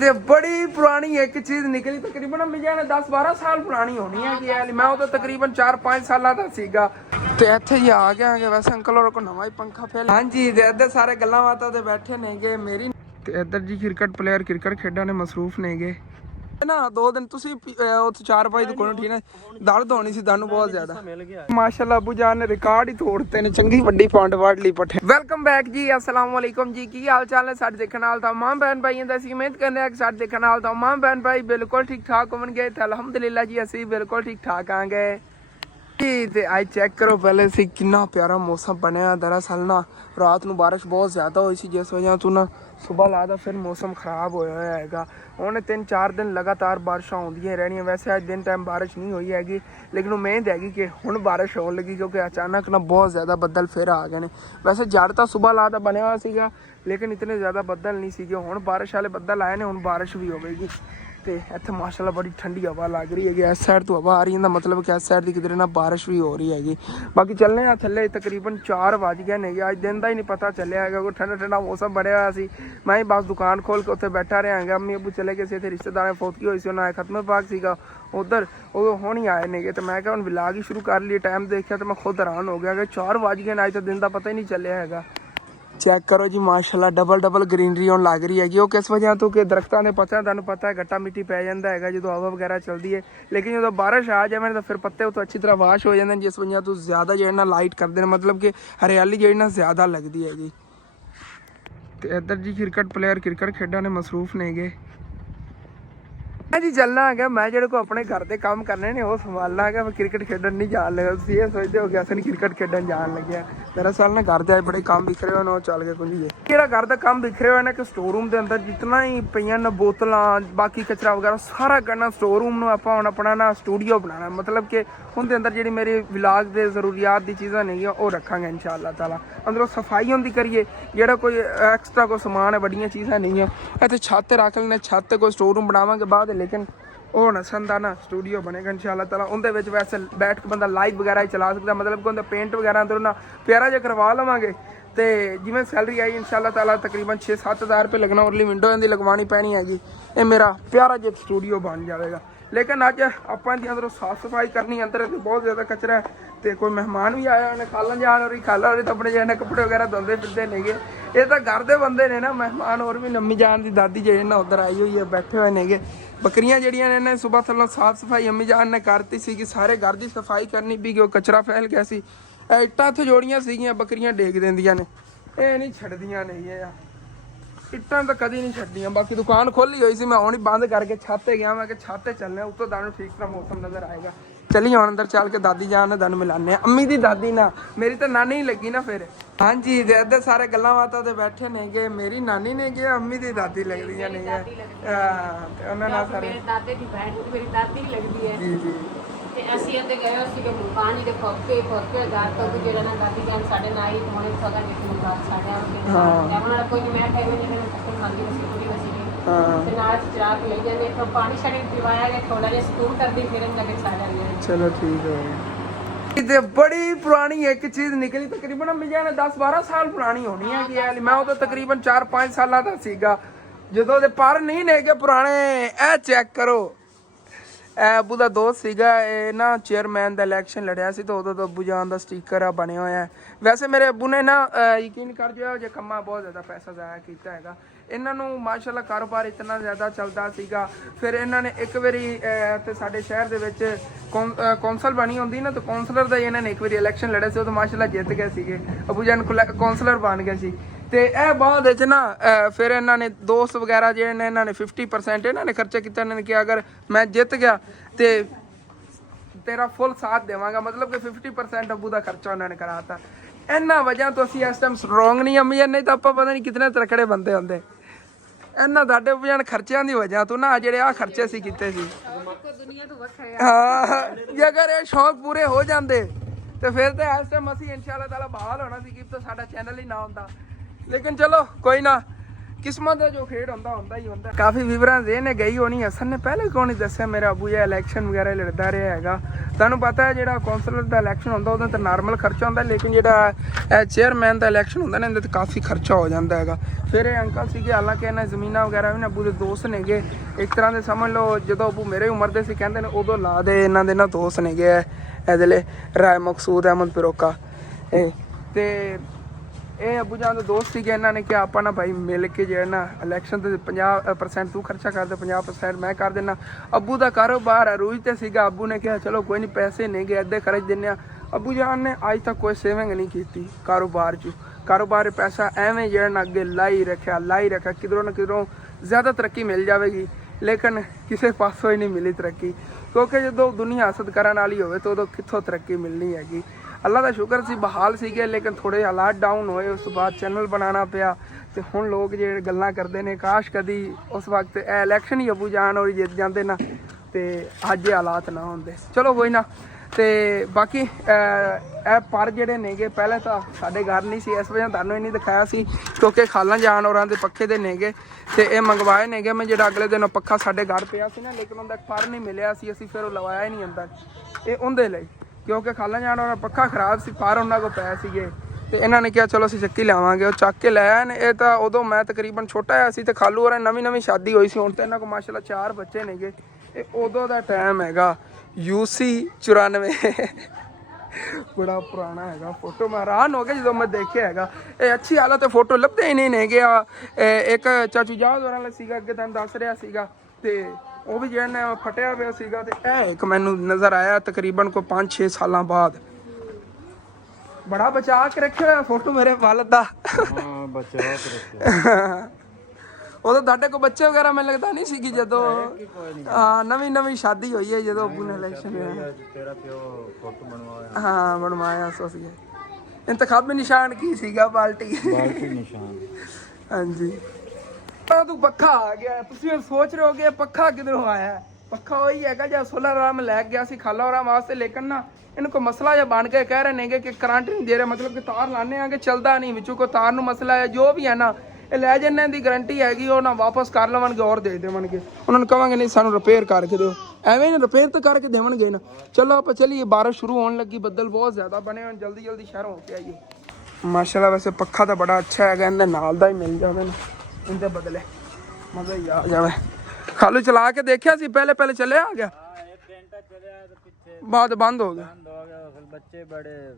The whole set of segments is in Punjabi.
ਤੇ ਬੜੀ ਪੁਰਾਣੀ ਇੱਕ ਚੀਜ਼ ਨਿਕਲੀ, ਤਕਰੀਬਨ ਮਿਲਿਆ ਨੇ 10-12 ਸਾਲ ਪੁਰਾਣੀ ਹੋਣੀ ਹੈ ਕਿ ਮੈਂ ਉਦੋਂ ਤਕਰੀਬਨ 4-5 ਸਾਲਾਂ ਦਾ ਸੀਗਾ ਤੇ ਇੱਥੇ ਹੀ ਆ ਗਿਆ ਕਿ ਵੈਸੇ ਅੰਕਲ ਹੋਰ ਕੋ ਨਵਾਂ ਹੀ ਪੰਖਾ ਫੇਲ। ਹਾਂਜੀ ਤੇ ਇੱਧਰ ਸਾਰੇ ਗੱਲਾਂ ਬਾਤਾਂ ਤੇ ਬੈਠੇ ਨੇਗੇ ਮੇਰੀ ਤੇ ਇੱਧਰ ਜੀ ਕ੍ਰਿਕਟ ਪਲੇਅਰ ਕ੍ਰਿਕਟ ਖੇਡਾਂ ਨੇ ਮਸਰੂਫ ਨੇਗੇ ਨਾ 2 ਦਿਨ ਤੁਸੀਂ ਉੱਥੇ 4-5 ਦੇ ਕੋਲੋਂ ਠੀਕ ਹੈ ਦਰਦ ਹੋਣੀ ਸੀ ਤੁਹਾਨੂੰ ਬਹੁਤ ਜ਼ਿਆਦਾ। ਮਾਸ਼ਾਅੱਲਾ ਅਬੂ ਜਾਨ ਨੇ ਰਿਕਾਰਡ ਹੀ ਤੋੜਤੇ ਨੇ, ਚੰਗੀ ਵੱਡੀ ਪੌਂਡ ਵੜ ਲਈ ਪੱਠੇ। ਵੈਲਕਮ ਬੈਕ ਜੀ, ਅਸਲਾਮ ਵਾਲੇਕੁਮ ਜੀ, ਕੀ ਹਾਲ ਚਾਲ ਨੇ ਸਾਡੇ ਦੇਖਣ ਵਾਲ ਤਮਾਮ ਭੈਣ ਭਾਈਆਂ ਦਾ। ਅਸੀਂ ਉਮੀਦ ਕਰਦੇ ਹਾਂ ਕਿ ਸਾਡੇ ਦੇਖਣ ਵਾਲ ਤਮਾਮ ਭੈਣ ਭਾਈ ਬਿਲਕੁਲ ਠੀਕ ਠਾਕ ਹੋਣਗੇ ਤੇ ਅਲਹਮਦੁਲਿਲਾ ਜੀ ਅਸੀਂ ਬਿਲਕੁਲ ਠੀਕ ਠਾਕ ਆਂਗੇ ਤੇ ਅੱਜ ਚੈੱਕ ਕਰੋ ਪਹਿਲੇ ਸੀ ਕਿੰਨਾ ਪਿਆਰਾ ਮੌਸਮ ਬਣਿਆ। ਦਰਅਸਲ ਨਾ ਰਾਤ ਨੂੰ ਬਾਰਿਸ਼ ਬਹੁਤ ਜ਼ਿਆਦਾ ਹੋਈ ਸੀ ਜਿਸ ਵਜ੍ਹਾ ਤੋਂ ਨਾ ਸੁਬਹ ਲਾਦਾ ਫਿਰ ਮੌਸਮ ਖਰਾਬ ਹੋਇਆ ਹੋਇਆ ਹੈਗਾ। ਹੁਣ 3-4 ਦਿਨ ਲਗਾਤਾਰ ਬਾਰਿਸ਼ਾਂ ਆਉਂਦੀਆਂ ਰਹਿਣੀਆਂ। ਵੈਸੇ ਅੱਜ ਦਿਨ ਟਾਈਮ ਬਾਰਿਸ਼ ਨਹੀਂ ਹੋਈ ਹੈਗੀ ਲੇਕਿਨ ਉਮੀਦ ਹੈਗੀ ਕਿ ਹੁਣ ਬਾਰਿਸ਼ ਹੋਣ ਲੱਗੀ ਕਿਉਂਕਿ ਅਚਾਨਕ ਨਾ ਬਹੁਤ ਜ਼ਿਆਦਾ ਬੱਦਲ ਫਿਰ ਆ ਗਏ ਨੇ। ਵੈਸੇ ਜੜ ਤਾਂ ਸੁਬਹ ਲਾਦਾ ਬਣਿਆ ਹੋਇਆ ਸੀਗਾ ਲੇਕਿਨ ਇਤਨੇ ਜ਼ਿਆਦਾ ਬੱਦਲ ਨਹੀਂ ਸੀਗੇ। ਹੁਣ ਬਾਰਿਸ਼ ਵਾਲੇ ਬੱਦਲ ਆਏ ਨੇ, ਹੁਣ ਬਾਰਿਸ਼ ਵੀ ਹੋਵੇਗੀ ਤੇ ਇੱਥੇ ਮਾਸ਼ਾਅੱਲਾ ਬੜੀ ਠੰਡੀ ਹਵਾ ਲੱਗ ਰਹੀ ਹੈਗੀ। ਇਸ ਸਾਈਡ ਤੋਂ ਹਵਾ ਆ ਰਹੀ ਹੈ, ਮਤਲਬ ਕਿ ਇਸ ਸਾਈਡ ਦੀ ਕਿਧਰੇ ਨਾ ਬਾਰਿਸ਼ ਵੀ ਹੋ ਰਹੀ ਹੈਗੀ। ਬਾਕੀ ਚੱਲਨੇ ਆ ਥੱਲੇ, ਤਕਰੀਬਨ 4 ਵਜ ਗਏ ਨੇ। ਅੱਜ ਦਿਨ ਦਾ ਹੀ ਨਹੀਂ ਪਤਾ ਚੱਲਿਆ ਹੈਗਾ, ਕੋਈ ਠੰਡਾ ਠੰਡਾ ਮੌਸਮ ਬਣਿਆ ਹੋਇਆ ਸੀ। ਮੈਂ ਹੀ ਬਸ ਦੁਕਾਨ ਖੋਲ ਕੇ ਉੱਥੇ ਬੈਠਾ ਰਿਹਾ ਹੈਗਾ। ਅੰਮੀ ਅੱਬੂ ਚਲੇ ਗਏ ਸੀ, ਇੱਥੇ ਰਿਸ਼ਤੇਦਾਰਾਂ ਫੋਤਗੀ ਹੋਈ ਸੀ, ਉਹਨਾਂ ਦਾ ਖਤਮ ਪਾਕ ਸੀਗਾ ਉੱਧਰ, ਉਹ ਹੁਣ ਹੀ ਆਏ ਨੇਗੇ ਤੇ ਮੈਂ ਕਿਹਾ ਹੁਣ ਵਲੌਗ ਹੀ ਸ਼ੁਰੂ ਕਰ ਲਈਏ। ਟਾਈਮ ਦੇਖਿਆ ਤੇ ਮੈਂ ਖੁਦ ਹੈਰਾਨ ਹੋ ਗਿਆ ਕਿ 4 ਵਜ ਗਏ ਨੇ, ਅੱਜ ਤਾਂ ਦਿਨ ਦਾ ਪਤਾ ਹੀ ਨਹੀਂ ਚੱਲਿਆ ਹੈਗਾ। ਚੈੱਕ ਕਰੋ ਜੀ ਮਾਸ਼ਾਅੱਲਾ ਡਬਲ ਗ੍ਰੀਨਰੀ ਹੋਣ ਲੱਗ ਰਹੀ ਹੈਗੀ। ਉਹ ਕਿਸ ਵਜ੍ਹਾ ਤੋਂ ਕਿ ਦਰਖਤਾਂ ਦੇ ਪੱਤਿਆਂ ਤੁਹਾਨੂੰ ਪਤਾ ਹੈ ਗੱਟਾ ਮਿੱਟੀ ਪੈ ਜਾਂਦਾ ਹੈਗਾ ਜਦੋਂ ਹਵਾ ਵਗੈਰਾ ਚੱਲਦੀ ਹੈ, ਲੇਕਿਨ ਜਦੋਂ ਬਾਰਿਸ਼ ਆ ਜਾਵੇ ਤਾਂ ਫਿਰ ਪੱਤੇ ਉੱਥੋਂ ਅੱਛੀ ਤਰ੍ਹਾਂ ਵਾਸ਼ ਹੋ ਜਾਂਦੇ ਨੇ ਜਿਸ ਵਜ੍ਹਾ ਤੋਂ ਜ਼ਿਆਦਾ ਜਿਹੜਾ ਨਾ ਲਾਈਟ ਕਰਦੇ ਨੇ, ਮਤਲਬ ਕਿ ਹਰਿਆਲੀ ਜਿਹੜੀ ਨਾ ਜ਼ਿਆਦਾ ਲੱਗਦੀ ਹੈਗੀ। ਤੇ ਇੱਧਰ ਜੀ ਕ੍ਰਿਕਟ ਪਲੇਅਰ ਕ੍ਰਿਕਟ ਖੇਡਾਂ ਨੇ ਮਸਰੂਫ ਨੇਗੇ। ਮੈਂ ਜੀ ਚੱਲਣਾ ਹੈਗਾ, ਮੈਂ ਜਿਹੜੇ ਕੋ ਆਪਣੇ ਘਰ ਦੇ ਕੰਮ ਕਰਨੇ ਨੇ ਉਹ ਸੰਭਾਲਣਾ ਹੈਗਾ। ਮੈਂ ਕ੍ਰਿਕਟ ਖੇਡਣ ਨਹੀਂ ਜਾਣ ਲੱਗਾ। ਤੁਸੀਂ ਇਹ ਸੋਚਦੇ ਹੋ ਕਿ ਅਸੀਂ ਕ੍ਰਿਕਟ ਖੇਡਣ ਜਾਣ ਲੱਗਿਆ। ਦਰਅਸਲ ਨਾ ਘਰ ਦੇ ਬੜੇ ਕੰਮ ਬਿਖਰੇ ਹੋਏ ਨੇ, ਉਹ ਚੱਲ ਕੇ ਕੁੰਝੀਏ ਕਿਹੜਾ ਘਰ ਦਾ ਕੰਮ ਬਿਖਰੇ ਹੋਏ ਨੇ ਕਿ ਸਟੋਰ ਰੂਮ ਦੇ ਅੰਦਰ ਜਿਤਨਾ ਹੀ ਪਈਆਂ ਨਾ ਬੋਤਲਾਂ ਬਾਕੀ ਕਚਰਾ ਵਗੈਰਾ ਸਾਰਾ ਕਰਨਾ ਸਟੋਰ ਰੂਮ ਨੂੰ ਆਪਾਂ ਹੁਣ ਆਪਣਾ ਨਾ ਸਟੂਡੀਓ ਬਣਾਉਣਾ, ਮਤਲਬ ਕਿ ਉਹਦੇ ਅੰਦਰ ਜਿਹੜੀ ਮੇਰੀ ਵਲੌਗ ਦੇ ਜ਼ਰੂਰੀਆਤ ਦੀ ਚੀਜ਼ਾਂ ਨੇਗੀਆਂ ਉਹ ਰੱਖਾਂਗੇ ਇਨਸ਼ਾ ਅੱਲਾਹ ਤਾਲਾ। ਅੰਦਰੋਂ ਸਫਾਈ ਹੁੰਦੀ ਕਰੀਏ, ਜਿਹੜਾ ਕੋਈ ਐਕਸਟਰਾ ਕੋਈ ਸਮਾਨ ਹੈ ਵੱਡੀਆਂ ਚੀਜ਼ਾਂ ਨਹੀਂ ਆ ਇੱਥੇ ਛੱਤ ਤੇ ਰੱਖ ਲੈਣੇ, ਛੱਤ ਤੇ ਕੋਈ ਸਟੋਰ ਰੂਮ ਬਣਾਵਾਂਗੇ ਬਾਅਦ, ਲੇਕਿਨ ਉਹ ਨਸਨ ਦਾ ਨਾ ਸਟੂਡੀਓ ਬਣੇਗਾ ਇਨਸ਼ਾ ਅੱਲਾਹ ਤਾਲਾ। ਉਹਦੇ ਵਿੱਚ ਵੈਸੇ ਬੈਠ ਕੇ ਬੰਦਾ ਲਾਈਵ ਵਗੈਰਾ ਹੀ ਚਲਾ ਸਕਦਾ, ਮਤਲਬ ਕਿ ਉਹਦਾ ਪੇਂਟ ਵਗੈਰਾ ਅੰਦਰੋਂ ਨਾ ਪਿਆਰਾ ਜਿਹਾ ਕਰਵਾ ਲਵਾਂਗੇ ਤੇ ਜਿਵੇਂ ਸੈਲਰੀ ਆਈ ਇਨਸ਼ਾ ਅੱਲਾਹ ਤਾਲਾ ਤਕਰੀਬਨ 6-7 ਹਜ਼ਾਰ ਰੁਪਏ ਲੱਗਣਾ, ਉਹਦੇ ਲਈ ਵਿੰਡੋ ਇਹਦੀ ਲਗਵਾਉਣੀ ਪੈਣੀ ਹੈਗੀ। ਇਹ ਮੇਰਾ ਪਿਆਰਾ ਜਿਹਾ ਸਟੂਡੀਓ ਬਣ ਜਾਵੇਗਾ। ਲੇਕਿਨ ਅੱਜ ਆਪਾਂ ਦੀ ਅੰਦਰੋਂ ਸਾਫ਼ ਸਫਾਈ ਕਰਨੀ, ਅੰਦਰ ਬਹੁਤ ਜ਼ਿਆਦਾ ਕਚਰਾ ਹੈ ਤੇ ਕੋਈ ਮਹਿਮਾਨ ਵੀ ਆਇਆ ਉਹਨੇ ਖਾਲਣ ਜਾਣ ਔਰ ਖਾਲਾ ਹੋਰੀ ਤਾਂ ਆਪਣੇ ਜਿਹੜੇ ਕੱਪੜੇ ਵਗੈਰਾ ਧੋਂਦੇ ਫਿਰਦੇ ਨੇਗੇ। ਇਹ ਤਾਂ ਘਰ ਦੇ ਬੰਦੇ ਨੇ ਨਾ ਮਹਿਮਾਨ, ਹੋਰ ਵੀ ਨੰਮੀ ਜਾਨ ਦੀ ਦਾਦੀ ਜਿਹੜੇ ਨਾ ਉੱਧਰ ਆਈ ਹੋਈ ਹੈ ਬੈਠੇ ਹੋਏ ਨੇਗੇ। ਬੱਕਰੀਆਂ ਜਿਹੜੀਆਂ ਨੇ ਇਹਨੇ ਸੁਬਹ ਥੱਲੋਂ ਸਾਫ਼ ਸਫਾਈ ਅੰਮੀ ਜਾਨ ਨੇ ਕਰਤੀ ਸੀ ਕਿ ਸਾਰੇ ਘਰ ਦੀ ਸਫਾਈ ਕਰਨੀ ਵੀ ਕਿ ਉਹ ਕਚਰਾ ਫੈਲ ਗਿਆ ਸੀ। ਇਹ ਇੱਟਾਂ ਇੱਥੇ ਜੋੜੀਆਂ ਸੀਗੀਆਂ, ਬੱਕਰੀਆਂ ਡੇਗ ਦਿੰਦੀਆਂ ਨੇ, ਇਹ ਨਹੀਂ ਛੱਡਦੀਆਂ ਨਹੀਂ ਇਹ ਇੱਟਾਂ ਤਾਂ ਕਦੀ ਨਹੀਂ ਛੱਡਦੀਆਂ। ਬਾਕੀ ਦੁਕਾਨ ਖੋਲੀ ਹੋਈ ਸੀ, ਮੈਂ ਹੁਣ ਹੀ ਬੰਦ ਕਰਕੇ ਛੱਤ ਤੇ ਗਿਆ। ਮੈਂ ਕਿ ਛੱਤ ਤੇ ਚੱਲਣਾ, ਉੱਤੋਂ ਤੁਹਾਨੂੰ ਠੀਕ ਤਰ੍ਹਾਂ ਮੌਸਮ ਨਜ਼ਰ ਆਏਗਾ। ਚੱਲੀ ਹੁਣ ਅੰਦਰ ਚੱਲ ਕੇ ਦਾਦੀ ਜਾਨ ਨੇ ਤੁਹਾਨੂੰ ਮਿਲਾਨੇ ਆ। ਅੰਮੀ ਦੀ ਦਾਦੀ ਨਾ, ਮੇਰੀ ਤਾਂ ਨਾਨੀ ਹੀ ਲੱਗੀ ਨਾ ਫਿਰ। ਹਾਂਜੀ ਤੇ ਇੱਧਰ ਸਾਰੇ ਗੱਲਾਂ ਬਾਤਾਂ ਤੇ ਬੈਠੇ ਨੇਗੇ। ਮੇਰੀ ਨਾਨੀ ਨੇ ਕਿ ਅੰਮੀ ਦੀ ਦਾਦੀ ਲੱਗਦੀਆਂ ਨੇ ਤੇ ਉਹਨਾਂ ਨਾਲ ਸਾਰੇ ਮੇਰੇ ਦਾਦੇ ਦੀ ਭੈਣ ਮੇਰੀ ਦਾਦੀ ਲੱਗਦੀ ਹੈ ਜੀ ਜੀ। ਤੇ ਅਸੀਂ ਇੱਥੇ ਗਏ ਹੋ ਸੀਗੇ ਪਾਣੀ ਦੇ ਫੋਕੇ ਦਾਦ ਤੋਂ ਜਿਹੜਾ ਨਾ ਦਾਦੀ ਜਾਨ ਸਾਡੇ ਨਾਲ ਹੀ ਹੋਣੇ ਸਦਾ ਕਿ ਮੁਕਾਬ ਸਾਡੇ ਆ ਉਹਨਾਂ ਕੋਈ ਮੈਂ ਕਹਿੰਦੇ ਨੇ ਤੱਕ ਖਾਂਦੀ ਸੀ ਕੁੜੀ ਵਸੀ ਤੇ ਨਾਲ ਚਰਾਗ ਲੈ ਜਾਂਦੇ ਤੋਂ ਪਾਣੀ ਛੜੇ ਪਿਵਾਇਆ ਗਿਆ, ਥੋੜਾ ਜਿਹਾ ਸਕੂਲ ਕਰਦੀ ਫਿਰ ਇਹਨਾਂ ਕੇ ਛਾ ਜਾਂਦੇ। ਚਲੋ ਠੀਕ ਹੈ। ਤੇ ਬੜੀ ਪੁਰਾਣੀ ਇੱਕ ਚੀਜ਼ ਨਿਕਲੀ, ਤਕਰੀਬਨ ਮਿਲਿਆ ਨੇ 10-12 ਸਾਲ ਪੁਰਾਣੀ ਹੋਣੀ ਹੈ ਕਿ ਮੈਂ ਉਦੋਂ ਤਕਰੀਬਨ 4-5 ਸਾਲਾਂ ਦਾ ਸੀਗਾ ਜਦੋਂ ਦੇ ਪਰ ਨਹੀਂ ਨੇਗੇ ਪੁਰਾਣੇ। ਇਹ ਚੈੱਕ ਕਰੋ, ਇਹ ਅੱਬੂ ਦਾ ਦੋਸਤ ਸੀਗਾ, ਇਹ ਨਾ ਚੇਅਰਮੈਨ ਦਾ ਇਲੈਕਸ਼ਨ ਲੜਿਆ ਸੀ ਤਾਂ ਉਦੋਂ ਤੋਂ ਅੱਬੂ ਜਾਨ ਦਾ ਸਟੀਕਰ ਆ ਬਣਿਆ ਹੋਇਆ। ਵੈਸੇ ਮੇਰੇ ਅੱਬੂ ਨੇ ਨਾ ਯਕੀਨ ਕਰ ਜਿਓ ਜੇ ਕੰਮਾਂ ਬਹੁਤ ਜ਼ਿਆਦਾ ਪੈਸਾ ਜ਼ਾਇਆ ਕੀਤਾ ਹੈਗਾ। ਇਹਨਾਂ ਨੂੰ ਮਾਸ਼ਾਅੱਲਾ ਕਾਰੋਬਾਰ ਇਤਨਾ ਜ਼ਿਆਦਾ ਚੱਲਦਾ ਸੀਗਾ। ਫਿਰ ਇਹਨਾਂ ਨੇ ਇੱਕ ਵਾਰੀ ਤੇ ਸਾਡੇ ਸ਼ਹਿਰ ਦੇ ਵਿੱਚ ਕੌਂਸਲ ਬਣੀ ਹੁੰਦੀ ਨਾ, ਤਾਂ ਕੌਂਸਲਰ ਦਾ ਇਹਨਾਂ ਨੇ ਇੱਕ ਵਾਰੀ ਇਲੈਕਸ਼ਨ ਲੜਿਆ ਸੀ, ਉਹ ਤਾਂ ਮਾਸ਼ਾਅੱਲਾ ਜਿੱਤ ਗਏ ਸੀਗੇ, ਅੱਬੂ ਜਾਨ ਕੌਂਸਲਰ ਬਣ ਗਏ ਸੀ। ਤੇ ਇਹ ਬਾਅਦ ਵਿੱਚ ਨਾ ਫਿਰ ਇਹਨਾਂ ਨੇ ਦੋਸਤ ਵਗੈਰਾ ਜਿਹੜੇ ਨੇ ਇਹਨਾਂ ਨੇ 50% ਇਹਨਾਂ ਨੇ ਖਰਚਾ ਕੀਤਾ। ਇਹਨਾਂ ਨੇ ਕਿਹਾ ਅਗਰ ਮੈਂ ਜਿੱਤ ਗਿਆ ਤੇ ਤੇਰਾ ਫੁੱਲ ਸਾਥ ਦੇਵਾਂਗਾ, ਮਤਲਬ ਕਿ 50% ਅੱਬੂ ਦਾ ਖਰਚਾ ਉਹਨਾਂ ਨੇ ਕਰਾਤਾ। ਇਹਨਾਂ ਵਜ੍ਹਾ ਤੋਂ ਅਸੀਂ ਇਸ ਟਾਈਮ ਸਟਰੋਂਗ ਨਹੀਂ ਅੰਮੀ ਨਹੀਂ ਤਾਂ ਆਪਾਂ ਪਤਾ ਨਹੀਂ ਕਿਤਨੇ ਤਕੜੇ ਬੰਦੇ ਹੁੰਦੇ। ਇਹਨਾਂ ਸਾਡੇ ਭਜਨ ਖਰਚਿਆਂ ਦੀ ਵਜ੍ਹਾ ਤੋਂ ਨਾ ਜਿਹੜੇ ਆਹ ਖਰਚੇ ਸੀ ਕੀਤੇ ਸੀ। ਹਾਂ ਜੇ ਅਗਰ ਇਹ ਸ਼ੌਕ ਪੂਰੇ ਹੋ ਜਾਂਦੇ ਤੇ ਫਿਰ ਤਾਂ ਇਸ ਟਾਈਮ ਅਸੀਂ ਇਨਸ਼ਾ ਅੱਲਾਹ ਤਾਲਾ ਬਹਾਲ ਹੋਣਾ ਸੀ ਕਿ ਤਾਂ ਸਾਡਾ ਚੈਨਲ ਹੀ ਨਾ ਹੁੰਦਾ। ਲੇਕਿਨ ਚਲੋ ਕੋਈ ਨਾ, किस्मत ਦਾ ਜੋ ਖੇਡ ਹੁੰਦਾ ਹੀ ਹੁੰਦਾ। ਕਾਫੀ ਵਿਵਰਾਂ ਦੇ ਨੇ ਗਈ ਹੋਣੀ। ਹਸਨ ਨੇ ਪਹਿਲੇ ਕਿਉਂ ਨਹੀਂ ਦੱਸਿਆ ਮੇਰਾ ਅਬੂ ਇਹ ਇਲੈਕਸ਼ਨ ਵਗੈਰਾ ਲੜਦਾ ਰਿਹਾ ਹੈਗਾ। ਤੁਹਾਨੂੰ ਪਤਾ ਹੈ ਜਿਹੜਾ ਕੌਂਸਲਰ ਦਾ ਇਲੈਕਸ਼ਨ ਹੁੰਦਾ ਉਹਦੇ ਤੇ ਨਾਰਮਲ ਖਰਚਾ ਹੁੰਦਾ, ਲੇਕਿਨ ਜਿਹੜਾ ਇਹ ਚੇਅਰਮੈਨ ਦਾ ਇਲੈਕਸ਼ਨ ਹੁੰਦਾ ਨਾ ਇਹਦੇ ਤੇ ਕਾਫੀ ਖਰਚਾ ਹੋ ਜਾਂਦਾ ਹੈਗਾ। ਫਿਰ ਇਹ ਅੰਕਲ ਸੀਗੇ, ਹਾਲਾਂਕਿ ਇਹਨਾਂ ਜ਼ਮੀਨਾਂ ਵਗੈਰਾ ਵੀ ਨਾ ਅਬੂ ਦੇ ਦੋਸਤ ਨੇਗੇ ਇੱਕ ਤਰ੍ਹਾਂ ਦੇ, ਸਮਝ ਲਓ ਜਦੋਂ ਅਬੂ ਮੇਰੇ ਉਮਰ ਦੇ ਸੀ ਕਹਿੰਦੇ ਨੇ ਉਦੋਂ ਲਾ ਦੇ ਇਹਨਾਂ ਦੇ ਨਾ ਦੋਸਤ ਨੇਗੇ ਇਹਦੇ ਲਈ ਰਾਏ ਮਕਸੂਦ ਅਹਿਮਦ ਪਿਰੋਕਾ। ਤੇ ਇਹ ਅਬੂ ਜਾਨ ਦੇ ਦੋਸਤ ਸੀਗੇ। ਇਹਨਾਂ ਨੇ ਕਿਹਾ ਆਪਾਂ ਨਾ ਭਾਈ ਮਿਲ ਕੇ ਜਿਹੜਾ ਨਾ ਇਲੈਕਸ਼ਨ ਤੇ 50% ਤੂੰ ਖਰਚਾ ਕਰ ਦੇ, 50% ਮੈਂ ਕਰ ਦੇਣਾ। ਅਬੂ ਦਾ ਕਾਰੋਬਾਰ ਅਰੂਜ ਤੇ ਸੀਗਾ। ਅਬੂ ਨੇ ਕਿਹਾ ਚਲੋ ਕੋਈ ਨਹੀਂ, ਪੈਸੇ ਨਹੀਂ ਗਏ ਅੱਧੇ ਖਰਚ ਦਿੰਦੇ ਆ। ਅਬੂ ਜਾਨ ਨੇ ਅੱਜ ਤੱਕ ਕੋਈ ਸੇਵਿੰਗ ਨਹੀਂ ਕੀਤੀ ਕਾਰੋਬਾਰ 'ਚ। ਕਾਰੋਬਾਰ ਪੈਸਾ ਐਵੇਂ ਜਿਹੜਾ ਨਾ ਅੱਗੇ ਲਾਈ ਰੱਖਿਆ ਕਿਧਰੋਂ ਨਾ ਕਿਧਰੋਂ ਜ਼ਿਆਦਾ ਤਰੱਕੀ ਮਿਲ ਜਾਵੇਗੀ, ਲੇਕਿਨ ਕਿਸੇ ਪਾਸੋਂ ਹੀ ਨਹੀਂ ਮਿਲੀ ਤਰੱਕੀ, ਕਿਉਂਕਿ ਜਦੋਂ ਦੁਨੀਆ ਹਸਦ ਕਰਨ ਵਾਲੀ ਹੋਵੇ ਤਾਂ ਉਦੋਂ ਕਿੱਥੋਂ ਤਰੱਕੀ ਮਿਲਣੀ ਹੈਗੀ। ਅੱਲਾ ਦਾ ਸ਼ੁਕਰ ਸੀ ਬਹਾਲ ਸੀਗੇ, ਲੇਕਿਨ ਥੋੜੇ ਹਾਲਾਤ ਡਾਊਨ ਹੋਏ। ਉਸ ਤੋਂ ਬਾਅਦ ਚੈਨਲ ਬਣਾਉਣਾ ਪਿਆ ਤੇ ਹੁਣ ਲੋਕ ਜਿਹੜੇ ਗੱਲਾਂ ਕਰਦੇ ਨੇ ਕਾਸ਼ ਕਦੀ ਉਸ ਵਕਤ ਇਹ ਇਲੈਕਸ਼ਨ ਹੀ ਅਬੂ ਜਾਨ ਔਰ ਜਿੱਤ ਜਾਂਦੇ ਨਾ ਤੇ ਅੱਜ ਇਹ ਹਾਲਾਤ ਨਾ ਹੁੰਦੇ। ਚਲੋ ਕੋਈ ਨਾ। ਤੇ ਬਾਕੀ ਇਹ ਪਰ ਜਿਹੜੇ ਨੇਗੇ ਪਹਿਲੇ ਤਾਂ ਸਾਡੇ ਘਰ ਨਹੀਂ ਸੀ, ਇਸ ਵਜ੍ਹਾ ਤੁਹਾਨੂੰ ਇਹ ਨਹੀਂ ਦਿਖਾਇਆ ਸੀ ਕਿਉਂਕਿ ਖਾਲਾ ਜਾਨ ਔਰਾਂ ਦੇ ਪੱਖੇ ਦੇ ਨੇਗੇ ਤੇ ਇਹ ਮੰਗਵਾਏ ਨੇਗੇ ਮੈਂ। ਜਿਹੜਾ ਅਗਲੇ ਦਿਨ ਪੱਖਾ ਸਾਡੇ ਘਰ ਪਿਆ ਸੀ ਨਾ, ਲੇਕਿਨ ਉਹਦਾ ਪਰ ਨਹੀਂ ਮਿਲਿਆ ਸੀ, ਅਸੀਂ ਫਿਰ ਉਹ ਲਵਾਇਆ ਹੀ ਨਹੀਂ ਅੰਦਰ। ਇਹ ਉਹਦੇ ਲਈ ਕਿਉਂਕਿ ਖਾਲਾ ਜਾਨ ਔਰਾਂ ਪੱਖਾ ਖਰਾਬ ਸੀ, ਪਰ ਉਹਨਾਂ ਕੋਲ ਪਏ ਸੀਗੇ ਤੇ ਇਹਨਾਂ ਨੇ ਕਿਹਾ ਚਲੋ ਅਸੀਂ ਚੱਕੀ ਲਿਆਵਾਂਗੇ। ਉਹ ਚੱਕ ਕੇ ਲੈ ਆਏ ਨੇ। ਇਹ ਤਾਂ ਉਦੋਂ ਮੈਂ ਤਕਰੀਬਨ ਛੋਟਾ ਜਿਹਾ ਸੀ ਤੇ ਖਾਲੂ ਔਰਾਂ ਨਵੀਂ ਸ਼ਾਦੀ ਹੋਈ ਸੀ। ਹੁਣ ਤਾਂ ਇਹਨਾਂ ਕੋਲ ਮਾਸ਼ਾਅੱਲਾ 4 ਬੱਚੇ ਨੇਗੇ। ਇਹ ਉਦੋਂ ਦਾ ਟਾਈਮ ਹੈਗਾ UC 94 ਬੜਾ ਪੁਰਾਣਾ ਹੈਗਾ। ਫੋਟੋ ਮੈਂ ਹੈਰਾਨ ਹੋ ਗਿਆ ਜਦੋਂ ਮੈਂ ਦੇਖਿਆ ਹੈਗਾ। ਇਹ ਅੱਛੀ ਹਾਲਤ ਤੇ ਫੋਟੋ ਲੱਭਦੇ ਹੀ ਨਹੀਂ ਨੇਗੇ। ਇੱਕ ਚਾਚੂ ਜਾਦ ਹੋਰਾਂ ਵਾਲਾ ਸੀਗਾ ਅੱਗੇ ਤੁਹਾਨੂੰ ਦੱਸ ਰਿਹਾ ਸੀਗਾ ਤੇ ਉਹ ਵੀ ਜਿਹੜਾ ਫਟਿਆ ਪਿਆ ਸੀਗਾ। ਤੇ ਇਹ ਇੱਕ ਮੈਨੂੰ ਨਜ਼ਰ ਆਇਆ ਤਕਰੀਬਨ ਕੋਈ 5-6 ਸਾਲਾਂ ਬਾਅਦ। ਬੜਾ ਬਚਾ ਕੇ ਰੱਖਿਆ ਹੋਇਆ ਫੋਟੋ ਮੇਰੇ ਵਾਲਦ ਦਾ। ਹਾਂ ਬਚਾ ਕੇ ਰੱਖਿਆ। ਉਦੋਂ ਤੁਹਾਡੇ ਕੋਲ ਬੱਚੇ ਵਗੈਰਾ ਮੈਨੂੰ ਲੱਗਦਾ ਨਹੀਂ ਸੀਗੀ ਜਦੋਂ ਨਵੀਂ ਸ਼ਾਦੀ ਹੋਈ ਹੈ ਜਦੋਂ ਅਬੂ ਨੇ ਇਲੈਕਸ਼ਨ ਹੋਇਆ। ਤੇਰਾ ਪਿਓ ਫੋਟੋ ਬਣਵਾਇਆ? ਹਾਂ ਬਣਵਾਇਆ ਸੀ। ਇੰਤਖਾਬੀ ਨਿਸ਼ਾਨ ਕੀ ਸੀਗਾ? ਬਾਲਟੀ ਨਿਸ਼ਾਨ। ਹਾਂਜੀ। ਤੂੰ ਪੱਖਾ ਆ ਗਿਆ, ਤੁਸੀਂ ਸੋਚ ਰਹੇ ਹੋਗੇ ਪੱਖਾ ਕਿਧਰੋਂ ਆਇਆ? ਪੱਖਾ ਉਹੀ ਹੈਗਾ ਜਿਹੜਾ ਸੋਲਰ ਆਰਾਮ ਲੈ ਗਿਆ ਸੀ ਖਾਲਾ ਹੋਰਾਂ ਵਾਸਤੇ, ਲੇਕਿਨ ਨਾ ਇਹਨੂੰ ਕੋਈ ਮਸਲਾ ਜਿਹਾ ਬਣ ਕੇ ਕਹਿ ਰਹੇ ਨੇਗੇ ਕਿ ਕਰੰਟ ਨਹੀਂ ਦੇ ਰਿਹਾ, ਮਤਲਬ ਕਿ ਤਾਰ ਲਾਣੇ ਆਗੇ ਚੱਲਦਾ ਨਹੀਂ, ਵਿੱਚੋਂ ਕੋਈ ਤਾਰ ਨੂੰ ਮਸਲਾ ਹੈ। ਜੋ ਵੀ ਹੈ ਨਾ ਇਹ ਲੈ ਜਿੰਨਾਂ ਦੀ ਗਰੰਟੀ ਹੈਗੀ ਉਹ ਨਾ ਵਾਪਸ ਕਰ ਲਵਣਗੇ ਔਰ ਦੇ ਦੇਵਣਗੇ। ਉਹਨਾਂ ਨੂੰ ਕਹਾਂਗੇ ਨਹੀਂ ਸਾਨੂੰ ਰਿਪੇਅਰ ਕਰਕੇ ਦਿਓ, ਐਵੇਂ ਨਹੀਂ ਰਿਪੇਅਰ ਤਾਂ ਕਰਕੇ ਦੇਵਣਗੇ ਨਾ। ਚਲੋ ਆਪਾਂ ਚਲੀਏ, ਬਾਰਿਸ਼ ਸ਼ੁਰੂ ਹੋਣ ਲੱਗੀ, ਬੱਦਲ ਬਹੁਤ ਜ਼ਿਆਦਾ ਬਣੇ ਹੋਣ, ਜਲਦੀ ਸ਼ਹਿਰ ਹੋ ਕੇ ਆਈਏ। ਮਾਸ਼ਾਅੱਲਾ ਵੈਸੇ ਪੱਖਾ ਤਾਂ ਬੜਾ ਅੱਛਾ ਹੈਗਾ, ਇਹਦੇ ਨਾਲ ਦਾ ਹੀ ਮਿਲ ਜਾਵੇ ਨਾ ਇਹਦੇ ਬਦਲੇ ਮਜ਼ਾ ਹੀ ਆ ਜਾਵੇ। ਖਾਲੂ ਚਲਾ ਕੇ ਦੇਖਿਆ ਸੀ ਪਹਿਲੇ ਚੱਲਿਆ ਆ ਗਿਆ, ਬਾਅਦ ਬੰਦ ਹੋ ਗਿਆ। ਬੱਚੇ ਬੜੇ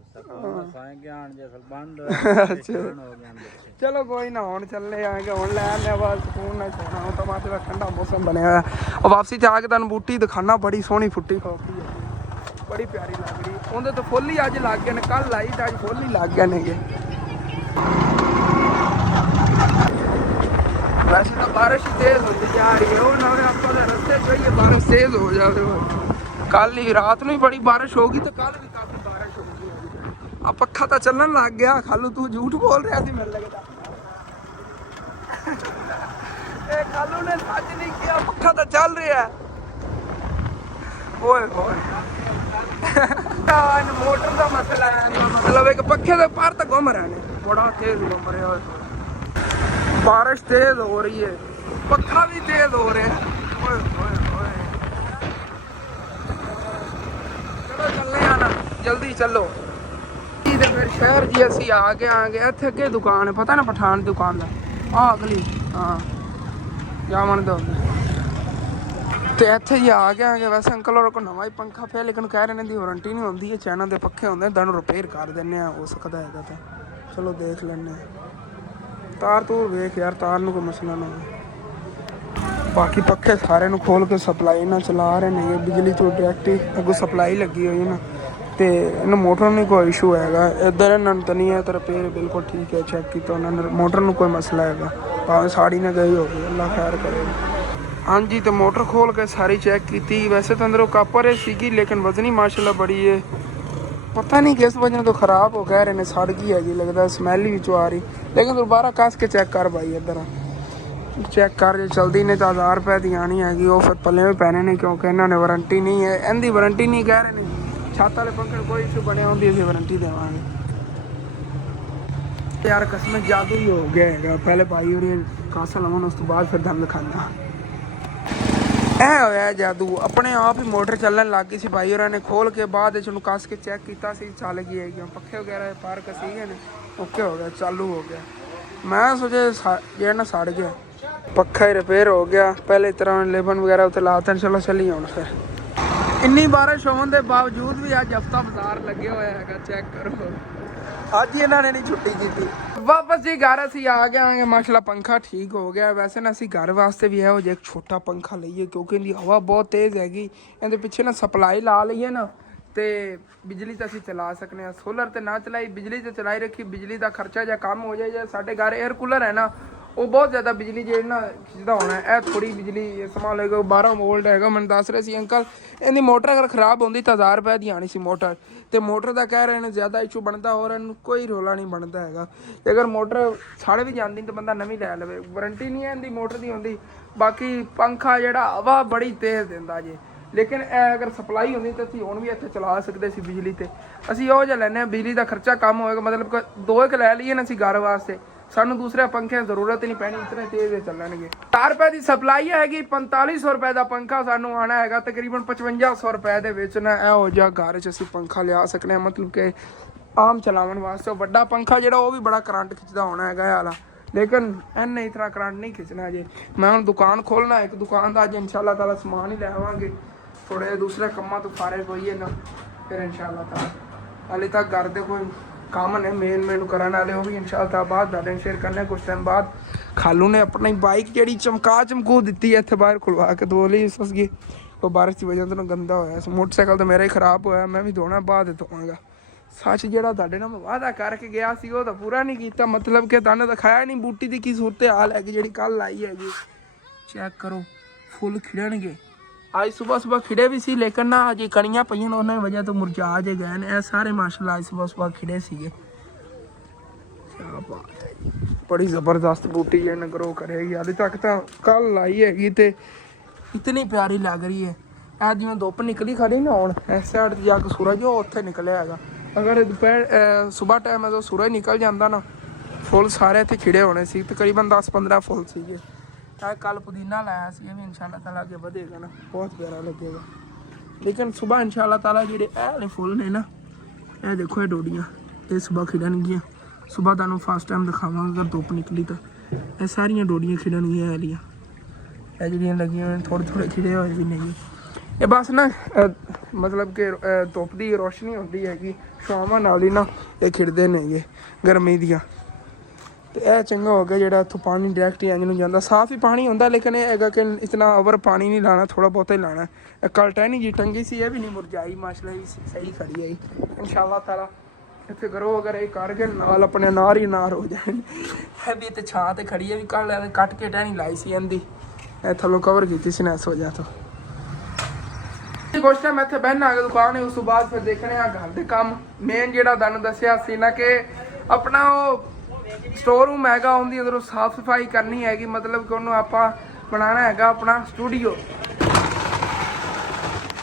ਚਲੋ ਕੋਈ ਨਾ, ਹੁਣ ਚੱਲੇ ਆਂਗੇ, ਹੁਣ ਲੈ ਆਂਦੇ ਬਾਅਦ ਸਕੂਨ ਨਾਲ ਸੋਣਾ। ਹੁਣ ਤਾਂ ਮਾਸ਼ਾਅੱਲਾ ਠੰਡਾ ਮੌਸਮ ਬਣਿਆ ਹੋਇਆ। ਉਹ ਵਾਪਸੀ ਤੇ ਆ ਕੇ ਤੁਹਾਨੂੰ ਬੂਟੀ ਦਿਖਾਣਾ, ਬੜੀ ਸੋਹਣੀ ਫੁੱਟੀ ਖੋਪੀ ਹੈ, ਬੜੀ ਪਿਆਰੀ ਲੱਗ ਰਹੀ। ਉਹਦੇ ਤੋਂ ਫੁੱਲ ਹੀ ਅੱਜ ਲੱਗ ਗਏ ਨੇ, ਕੱਲ ਲਾਈ ਤਾਂ ਅੱਜ ਫੁੱਲ ਹੀ ਲੱਗ ਗਏ ਨੇਗੇ। ਵੈਸੇ ਤਾਂ ਬਾਰਿਸ਼ ਹੀ ਤੇਜ਼ ਹੁੰਦੀ ਜਾ ਰਹੀ ਹੈ, ਉਹ ਨਾ ਆਪਾਂ ਦੇ ਰਸਤੇ 'ਚ ਹੀ ਬਾਰਿਸ਼ ਤੇਜ਼ ਹੋ ਜਾਵੇ। ਕੱਲ ਹੀ ਰਾਤ ਨੂੰ ਹੀ ਬੜੀ ਬਾਰਿਸ਼ ਹੋਗੀ ਤੇ ਕੱਲ ਵੀ ਕਾਫੀ ਬਾਰਿਸ਼ ਹੋ ਗਈ। ਆ ਪੱਖਾ ਤਾਂ ਚੱਲਣ ਲੱਗ ਗਿਆ। ਖਾਲੂ ਤੂੰ ਝੂਠ ਬੋਲ ਰਿਹਾ ਸੀ ਮੈਨੂੰ ਲੱਗਦਾ। ਇਹ ਖਾਲੂ ਨੇ ਸੱਚ ਨਹੀਂ ਕਿਹਾ, ਪੱਖਾ ਤਾਂ ਚੱਲ ਰਿਹਾ। ਓਏ ਹੋਏ ਮੋਟਰ ਦਾ ਮਸਲਾ ਹੈ, ਮਤਲਬ ਇੱਕ ਪੱਖੇ ਦੇ ਪਰ ਤਾਂ ਘੁੰਮ ਰਹੇ ਨੇ, ਬੜਾ ਤੇਜ਼ ਘੁੰਮ ਰਿਹਾ ਹੋਇਆ। ਬਾਰਿਸ਼ ਤੇਜ਼ ਹੋ ਰਹੀ ਹੈ, ਪੱਖਾ ਵੀ ਤੇਜ਼ ਹੋ ਰਿਹਾ। ਓਏ ਹੋਏ ਹੋਏ, ਚਲੋ ਚੱਲੇ ਆ ਨਾ, ਜਲਦੀ ਚੱਲੋ। ਤੇ ਫਿਰ ਸ਼ਹਿਰ ਜੀ ਅਸੀਂ ਆ ਗਏ। ਇੱਥੇ ਅੱਗੇ ਦੁਕਾਨ ਹੈ, ਪਤਾ ਨਾ ਪਠਾਨ ਦੁਕਾਨ ਦਾ, ਆ ਅਗਲੀ। ਹਾਂ ਜਾਵਣ ਦੋ ਤੇ ਇੱਥੇ ਹੀ ਆ ਗਏ। ਵੈਸੇ ਅੰਕਲ ਹੋਰ ਕੋਲ ਨਵਾਂ ਹੀ ਪੰਖਾ ਪਿਆ, ਲੇਕਿਨ ਕਹਿ ਰਹੇ ਨੇ ਦੀ ਵਾਰੰਟੀ ਨਹੀਂ ਹੁੰਦੀ ਹੈ, ਚਾਈਨਾ ਦੇ ਪੱਖੇ ਹੁੰਦੇ, ਤੁਹਾਨੂੰ ਰਿਪੇਅਰ ਕਰ ਦਿੰਦੇ ਆ, ਹੋ ਸਕਦਾ ਹੈਗਾ ਤਾਂ ਚਲੋ ਦੇਖ ਲੈਂਦੇ। ਤਾਰ ਤੂਰ ਵੇਖ ਯਾਰ, ਤਾਰ ਨੂੰ ਕੋਈ ਮਸਲਾ ਨਾ ਹੋਵੇ। ਬਾਕੀ ਪੱਖੇ ਸਾਰੇ ਨੂੰ ਖੋਲ ਕੇ ਸਪਲਾਈ ਨਾਲ ਚਲਾ ਰਹੇ ਨੇ, ਬਿਜਲੀ ਤੋਂ ਡਾਇਰੈਕਟ ਅੱਗੋਂ ਸਪਲਾਈ ਲੱਗੀ ਹੋਈ ਨਾ, ਤੇ ਇਹਨੂੰ ਮੋਟਰ ਨੂੰ ਕੋਈ ਇਸ਼ੂ ਹੈਗਾ। ਇੱਧਰ ਇਹਨਾਂ ਨੂੰ ਤਾਂ ਨਹੀਂ ਹੈ, ਤਾਂ ਰਿਪੇਅਰ ਬਿਲਕੁਲ ਠੀਕ ਹੈ, ਚੈੱਕ ਕੀਤਾ ਉਹਨਾਂ ਨੇ, ਮੋਟਰ ਨੂੰ ਕੋਈ ਮਸਲਾ ਹੈਗਾ, ਭਾਵੇਂ ਸਾੜੀ ਨਾ ਗਈ ਹੋਵੇ, ਅੱਲਾ ਖੈਰ ਕਰੇ। ਹਾਂਜੀ ਤੇ ਮੋਟਰ ਖੋਲ ਕੇ ਸਾਰੀ ਚੈੱਕ ਕੀਤੀ। ਵੈਸੇ ਤਾਂ ਅੰਦਰੋਂ ਕਾਪਰ ਸੀਗੀ, ਲੇਕਿਨ ਵਜ਼ਨੀ ਮਾਸ਼ਾਅੱਲਾ ਬੜੀ ਹੈ, ਪਤਾ ਨਹੀਂ ਕਿਸ ਵਜ੍ਹਾ ਤੋਂ ਖਰਾਬ ਹੋ ਕਹਿ ਰਹੇ ਨੇ, ਸੜ ਗਈ ਹੈਗੀ ਲੱਗਦਾ, ਸਮੈਲ ਹੀ ਵਿੱਚੋਂ ਆ ਰਹੀ। ਲੇਕਿਨ ਦੁਬਾਰਾ ਕੱਸ ਕੇ ਚੈੱਕ ਕਰ ਭਾਈ, ਇੱਧਰ ਚੈੱਕ ਕਰ, ਜੇ ਚਲਦੀ ਨੇ ਤਾਂ 1000 ਰੁਪਏ ਦੀ ਆਣੀ ਹੈਗੀ, ਉਹ ਫਿਰ ਪੱਲੇ ਵੀ ਪੈਣੇ ਨੇ, ਕਿਉਂਕਿ ਇਹਨਾਂ ਨੇ ਵਾਰੰਟੀ ਨਹੀਂ ਹੈ, ਇਹਦੀ ਵਾਰੰਟੀ ਨਹੀਂ ਕਹਿ ਰਹੇ ਨੇ। ਛੱਤ ਵਾਲੇ ਪੰਖੇ ਨੂੰ ਕੋਈ ਇਸ਼ੂ ਬਣਿਆ ਹੁੰਦੀ ਅਸੀਂ ਵਾਰੰਟੀ ਦੇਵਾਂਗੇ। ਯਾਰ ਕਸਮ ਜਾਦੂ ਹੀ ਹੋ ਗਿਆ ਹੈਗਾ। ਪਹਿਲੇ ਭਾਈ ਹੋਰੀ ਕਾਸਾ ਲਵਾਂ ਉਸ ਤੋਂ ਬਾਅਦ ਫਿਰ ਦਮ ਦਿਖਾਉਂਦਾ। ਇਹ ਹੋਇਆ ਜਾਦੂ, ਆਪਣੇ ਆਪ ਹੀ ਮੋਟਰ ਚੱਲਣ ਲੱਗ ਗਈ ਸੀ ਭਾਈ ਹੋਰਾਂ ਨੇ ਖੋਲ ਕੇ ਬਾਅਦ ਵਿੱਚ ਉਹਨੂੰ ਕੱਸ ਕੇ ਚੈੱਕ ਕੀਤਾ ਸੀ, ਚੱਲ ਗਈ ਹੈਗੀ। ਪੱਖੇ ਵਗੈਰਾ ਪਾਰਕ ਸੀਗੇ ਨੇ, ਓਕੇ ਹੋ ਗਿਆ, ਚਾਲੂ ਹੋ ਗਿਆ। ਮੈਂ ਸੋਚਿਆ ਜਿਹੜਾ ਨਾ ਸੜ ਗਿਆ, ਪੱਖਾ ਹੀ ਰਿਪੇਅਰ ਹੋ ਗਿਆ। ਪਹਿਲੇ ਤਰ੍ਹਾਂ ਲੇਬਨ ਵਗੈਰਾ ਉੱਤੇ ਲਾਤਾ, ਚਲੋ ਚੱਲੀ ਹੁਣ। ਫਿਰ ਇੰਨੀ ਬਾਰਿਸ਼ ਹੋਣ ਦੇ ਬਾਵਜੂਦ ਵੀ ਅੱਜ ਹਫਤਾ ਬਾਜ਼ਾਰ ਲੱਗੇ ਹੋਇਆ ਹੈਗਾ, ਚੈੱਕ ਕਰੋ। ਅੱਜ ਇਹਨਾਂ ਨੇ ਨਹੀਂ ਛੁੱਟੀ ਕੀਤੀ। ਵਾਪਸ ਜੀ ਘਰ ਅਸੀਂ ਆ ਗਏ ਆਂਗੇ, ਮਾਸ਼ਾਅੱਲਾ ਪੰਖਾ ਠੀਕ ਹੋ ਗਿਆ। ਵੈਸੇ ਨਾ ਅਸੀਂ ਘਰ ਵਾਸਤੇ ਵੀ ਇਹੋ ਜਿਹਾ ਇੱਕ ਛੋਟਾ ਪੰਖਾ ਲਈਏ, ਕਿਉਂਕਿ ਇਹਦੀ ਹਵਾ ਬਹੁਤ ਤੇਜ਼ ਹੈਗੀ। ਇਹਦੇ ਪਿੱਛੇ ਨਾ ਸਪਲਾਈ ਲਾ ਲਈਏ ਨਾ ਤੇ ਬਿਜਲੀ ਤਾਂ ਅਸੀਂ ਚਲਾ ਸਕਦੇ ਹਾਂ। ਸੋਲਰ ਤੇ ਨਾ ਚਲਾਈ, ਬਿਜਲੀ ਤੇ ਚਲਾਈ ਰੱਖੀ, ਬਿਜਲੀ ਦਾ ਖਰਚਾ ਜਾਂ ਕੰਮ ਹੋ ਜਾਏ। ਜਾਂ ਸਾਡੇ ਘਰ 에ਅਰ ਕੂਲਰ ਹੈ ਨਾ, ਉਹ ਬਹੁਤ ਜ਼ਿਆਦਾ ਬਿਜਲੀ ਜਿਹੜੀ ਨਾ ਖਿੱਚਦਾ ਹੋਣਾ। ਇਹ ਥੋੜੀ ਬਿਜਲੀ ਇਸਤੇਮਾਲ ਹੋਏਗਾ, 12 ਵੋਲਟ ਹੈਗਾ। ਮੈਨੂੰ ਦੱਸ ਰਹੇ ਸੀ ਅੰਕਲ, ਇਹਦੀ ਮੋਟਰ ਅਗਰ ਖਰਾਬ ਹੁੰਦੀ ਤਾਂ 1000 ਰੁਪਏ ਦੀ ਆਣੀ ਸੀ ਮੋਟਰ। ਤੇ ਮੋਟਰ ਦਾ ਕਹਿ ਰਹੇ ਨੇ ਜ਼ਿਆਦਾ ਇਸ਼ੂ ਬਣਦਾ, ਹੋਰ ਇਹਨੂੰ ਕੋਈ ਰੋਲਾ ਨਹੀਂ ਬਣਦਾ ਹੈਗਾ। ਤੇ ਅਗਰ ਮੋਟਰ ਸੜ ਵੀ ਜਾਂਦੀ ਤਾਂ ਬੰਦਾ ਨਵੀਂ ਲੈ ਲਵੇ, ਵਾਰੰਟੀ ਨਹੀਂ ਹੈ ਇਹਦੀ ਮੋਟਰ ਦੀ ਹੁੰਦੀ। ਬਾਕੀ ਪੰਖਾ ਜਿਹੜਾ ਹਵਾ ਬੜੀ ਤੇਜ਼ ਦਿੰਦਾ ਜੇ, ਲੇਕਿਨ ਇਹ ਅਗਰ ਸਪਲਾਈ ਹੁੰਦੀ ਤਾਂ ਅਸੀਂ ਹੁਣ ਵੀ ਇੱਥੇ ਚਲਾ ਸਕਦੇ ਸੀ ਬਿਜਲੀ ਤੇ। ਅਸੀਂ ਉਹ ਜਿਹਾ ਲੈਂਦੇ ਹਾਂ, ਬਿਜਲੀ ਦਾ ਖਰਚਾ ਕੰਮ ਹੋਏਗਾ। ਮਤਲਬ 2 ਇੱਕ ਲੈ ਲਈਏ ਨਾ ਅਸੀਂ ਘਰ ਵਾਸਤੇ, ਸਾਨੂੰ ਦੂਸਰੇ ਪੰਖੇ ਦੀ ਜ਼ਰੂਰਤ ਹੀ ਨਹੀਂ ਪੈਣੀ, ਇਤਨੇ ਤੇਜ਼ ਚੱਲਣਗੇ। 4 ਰੁਪਏ ਦੀ ਸਪਲਾਈ ਹੈਗੀ, 4500 ਰੁਪਏ ਦਾ ਪੰਖਾ ਸਾਨੂੰ ਆਣਾ ਹੈਗਾ। ਤਕਰੀਬਨ 5500 ਰੁਪਏ ਦੇ ਵਿੱਚ ਨਾ ਇਹੋ ਜਿਹਾ ਘਰ 'ਚ ਅਸੀਂ ਪੰਖਾ ਲਿਆ ਸਕਦੇ ਹਾਂ। ਮਤਲਬ ਕਿ ਆਮ ਚਲਾਉਣ ਵਾਸਤੇ ਵੱਡਾ ਪੰਖਾ ਜਿਹੜਾ ਉਹ ਵੀ ਬੜਾ ਕਰੰਟ ਖਿੱਚਦਾ ਹੋਣਾ ਹੈਗਾ ਇਹ ਵਾਲਾ, ਲੇਕਿਨ ਇਹਨੇ ਇਤਨਾ ਕਰੰਟ ਨਹੀਂ ਖਿੱਚਣਾ ਜੇ। ਮੈਂ ਹੁਣ ਦੁਕਾਨ ਖੋਲਣਾ, ਇੱਕ ਦੁਕਾਨ ਦਾ ਅੱਜ ਇਨਸ਼ਾਅੱਲਾ ਤਾਲਾ ਸਮਾਨ ਹੀ ਲੈ ਆਵਾਂਗੇ। ਥੋੜੇ ਦੂਸਰੇ ਕੰਮਾਂ ਤੋਂ ਫਾਰਿਗ ਹੋਈਏ ਨਾ, ਫਿਰ ਇਨਸ਼ਾਅੱਲਾ ਤਾਲਾ। ਹਾਲੇ ਤੱਕ ਘਰ ਦੇ ਕੋਈ ਕੰਮ ਨੇ ਮੇਨ ਕਰਨ ਵਾਲੇ, ਉਹ ਵੀ ਇਨਸ਼ਾਅੱਲਾ ਬਾਅਦ ਤੁਹਾਡੇ ਸ਼ੇਅਰ ਕਰਨੇ ਕੁਛ ਟਾਈਮ ਬਾਅਦ। ਖਾਲੂ ਨੇ ਆਪਣੀ ਬਾਈਕ ਜਿਹੜੀ ਚਮਕੂ ਦਿੱਤੀ ਇੱਥੇ ਬਾਹਰ ਖੁਲਵਾ ਕੇ ਧੋ ਲਈ ਫਸ ਗਈ। ਉਹ ਬਾਰਿਸ਼ ਦੀ ਵਜ੍ਹਾ ਤੋਂ ਗੰਦਾ ਹੋਇਆ ਸੀ। ਮੋਟਰਸਾਈਕਲ ਤਾਂ ਮੇਰਾ ਹੀ ਖਰਾਬ ਹੋਇਆ, ਮੈਂ ਵੀ ਧੋਣਾ, ਬਾਅਦ ਧੋਵਾਂਗਾ। ਸੱਚ ਜਿਹੜਾ ਤੁਹਾਡੇ ਨਾਲ ਮੈਂ ਵਾਅਦਾ ਕਰਕੇ ਗਿਆ ਸੀ ਉਹ ਤਾਂ ਪੂਰਾ ਨਹੀਂ ਕੀਤਾ। ਮਤਲਬ ਕਿ ਤੁਹਾਨੂੰ ਦਿਖਾਇਆ ਨਹੀਂ ਬੂਟੀ ਦੀ ਕੀ ਸੂਰਤ ਹਾਲ ਹੈਗੀ ਜਿਹੜੀ ਕੱਲ ਆਈ ਹੈਗੀ। ਚੈੱਕ ਕਰੋ, ਫੁੱਲ ਖਿੜਨਗੇ। ਅੱਜ ਸੁਬਹ ਖਿੜੇ ਵੀ ਸੀ, ਲੇਕਿਨ ਨਾ ਅਜੇ ਕਣੀਆਂ ਪਈਆਂ ਨੇ, ਉਹਨਾਂ ਦੀ ਵਜ੍ਹਾ ਤੋਂ ਮੁਰਝਾ ਜੇ ਗਏ ਨੇ। ਇਹ ਸਾਰੇ ਮਾਸ਼ਾਅੱਲਾ ਅੱਜ ਸੁਬਹ ਖਿੜੇ ਸੀਗੇ। ਕਿਆ ਬਾਤ ਹੈ ਜੀ, ਬੜੀ ਜ਼ਬਰਦਸਤ ਬੂਟੀ ਇਹਨੇ ਗਰੋ ਕਰੇਗੀ। ਹਾਲੇ ਤੱਕ ਤਾਂ ਕੱਲ ਆਈ ਹੈਗੀ ਤੇ ਇਤਨੀ ਪਿਆਰੀ ਲੱਗ ਰਹੀ ਹੈ। ਇਹ ਜਿਵੇਂ ਧੁੱਪ ਨਿਕਲੀ ਖੜੀ ਨਾ, ਹੁਣ ਇਸ ਸਾਈਡ ਤੇ ਜਾ ਕੇ ਸੂਰਜ ਉਹ ਉੱਥੇ ਨਿਕਲਿਆ ਹੈਗਾ। ਅਗਰ ਦੁਪਹਿਰ ਸੁਬਹ ਟਾਈਮ ਜਦੋਂ ਸੂਰਜ ਨਿਕਲ ਜਾਂਦਾ ਨਾ, ਫੁੱਲ ਸਾਰੇ ਇੱਥੇ ਖਿੜੇ ਹੋਣੇ ਸੀ। ਤਕਰੀਬਨ 10-15 ਫੁੱਲ ਸੀਗੇ। ਕੱਲ ਪੁਦੀਨਾ ਲਾਇਆ ਸੀ, ਇਹ ਵੀ ਇਨਸ਼ਾਅੱਲਾ ਤਾਲਾ ਅੱਗੇ ਵਧੇਗਾ ਨਾ, ਬਹੁਤ ਪਿਆਰਾ ਲੱਗੇਗਾ। ਲੇਕਿਨ ਸੁਬਹ ਇਨਸ਼ਾਅੱਲਾ ਤਾਲਾ ਜਿਹੜੇ ਇਹ ਵਾਲੇ ਫੁੱਲ ਨੇ ਨਾ, ਇਹ ਦੇਖੋ ਇਹ ਡੋਡੀਆਂ, ਇਹ ਸੁਬਹ ਖਿੜਨਗੀਆਂ। ਸੁਬਹ ਤੁਹਾਨੂੰ ਫਸਟ ਟਾਈਮ ਦਿਖਾਵਾਂਗਾ ਅਗਰ ਧੁੱਪ ਨਿਕਲੀ ਤਾਂ। ਇਹ ਸਾਰੀਆਂ ਡੋਡੀਆਂ ਖਿੜਨਗੀਆਂ ਇਹ ਵਾਲੀਆਂ। ਇਹ ਜਿਹੜੀਆਂ ਲੱਗੀਆਂ ਹੋਈਆਂ ਥੋੜ੍ਹੇ ਖਿੜੇ ਹੋਏ ਵੀ ਨਹੀਂ। ਇਹ ਬਸ ਨਾ ਮਤਲਬ ਕਿ ਧੁੱਪ ਦੀ ਰੋਸ਼ਨੀ ਹੁੰਦੀ ਹੈਗੀ, ਛਾਵਾਂ ਨਾਲ ਹੀ ਨਾ ਇਹ ਖਿੜਦੇ ਨੇਗੇ ਗਰਮੀ ਦੀਆਂ। ਤੇ ਇਹ ਚੰਗਾ ਹੋ ਗਿਆ ਜਿਹੜਾ ਇੱਥੋਂ ਪਾਣੀ ਡਾਇਰੈਕਟ ਇੰਜ ਨੂੰ ਜਾਂਦਾ। ਸਾਫ਼ ਹੀ ਪਾਣੀ ਹੁੰਦਾ, ਲੇਕਿਨ ਇਹ ਹੈਗਾ ਕਿ ਇਤਨਾ ਓਵਰ ਪਾਣੀ ਨਹੀਂ ਲਾਣਾ, ਥੋੜ੍ਹਾ ਬਹੁਤਾ ਹੀ ਲਾਣਾ। ਇਹ ਕਲਟੈਨੀ ਜੀ ਟੰਗੀ ਸੀ, ਇਹ ਵੀ ਨਹੀਂ ਮੁਰਝਾਈ, ਮਾਸ਼ਾਅੱਲਾ ਵੀ ਸਹੀ ਖੜੀ ਆਈ। ਇਨਸ਼ਾਅੱਲਾ ਤਾਲਾ ਇੱਥੇ ਕਰੋ ਅਗਰ ਇਹ ਕਰਕੇ ਨਾਲ ਆਪਣੇ ਨਾਰ ਹੀ ਨਾਰ ਹੋ ਜਾਣ। ਇਹ ਵੀ ਇੱਥੇ ਛਾਂ ਤੇ ਖੜੀ ਹੈ, ਵੀ ਕੱਲ ਕੱਟ ਕੇ ਟਹਿਣੀ ਲਾਈ ਸੀ ਇਹਦੀ, ਇਹ ਥੱਲੋਂ ਕਵਰ ਕੀਤੀ ਸੀ ਨਾ ਇਸ ਵਜ੍ਹਾ ਤੋਂ। ਕੁਛ ਟਾਈਮ ਇੱਥੇ ਬਹਿਣਾ ਆ ਗਿਆ ਦੁਕਾਨ, ਉਸ ਤੋਂ ਬਾਅਦ ਫਿਰ ਦੇਖਣੇ ਆ ਘਰ ਦੇ ਕੰਮ। ਮੇਨ ਜਿਹੜਾ ਤੁਹਾਨੂੰ ਦੱਸਿਆ ਸੀ ਨਾ ਕਿ ਆਪਣਾ ਉਹ ਸਟੋਰ ਰੂਮ ਹੈਗਾ, ਉਹਦੀ ਅੰਦਰੋਂ ਸਾਫ਼ ਸਫਾਈ ਕਰਨੀ ਹੈਗੀ। ਮਤਲਬ ਕਿ ਉਹਨੂੰ ਆਪਾਂ ਬਣਾਉਣਾ ਹੈਗਾ ਆਪਣਾ ਸਟੂਡੀਓ।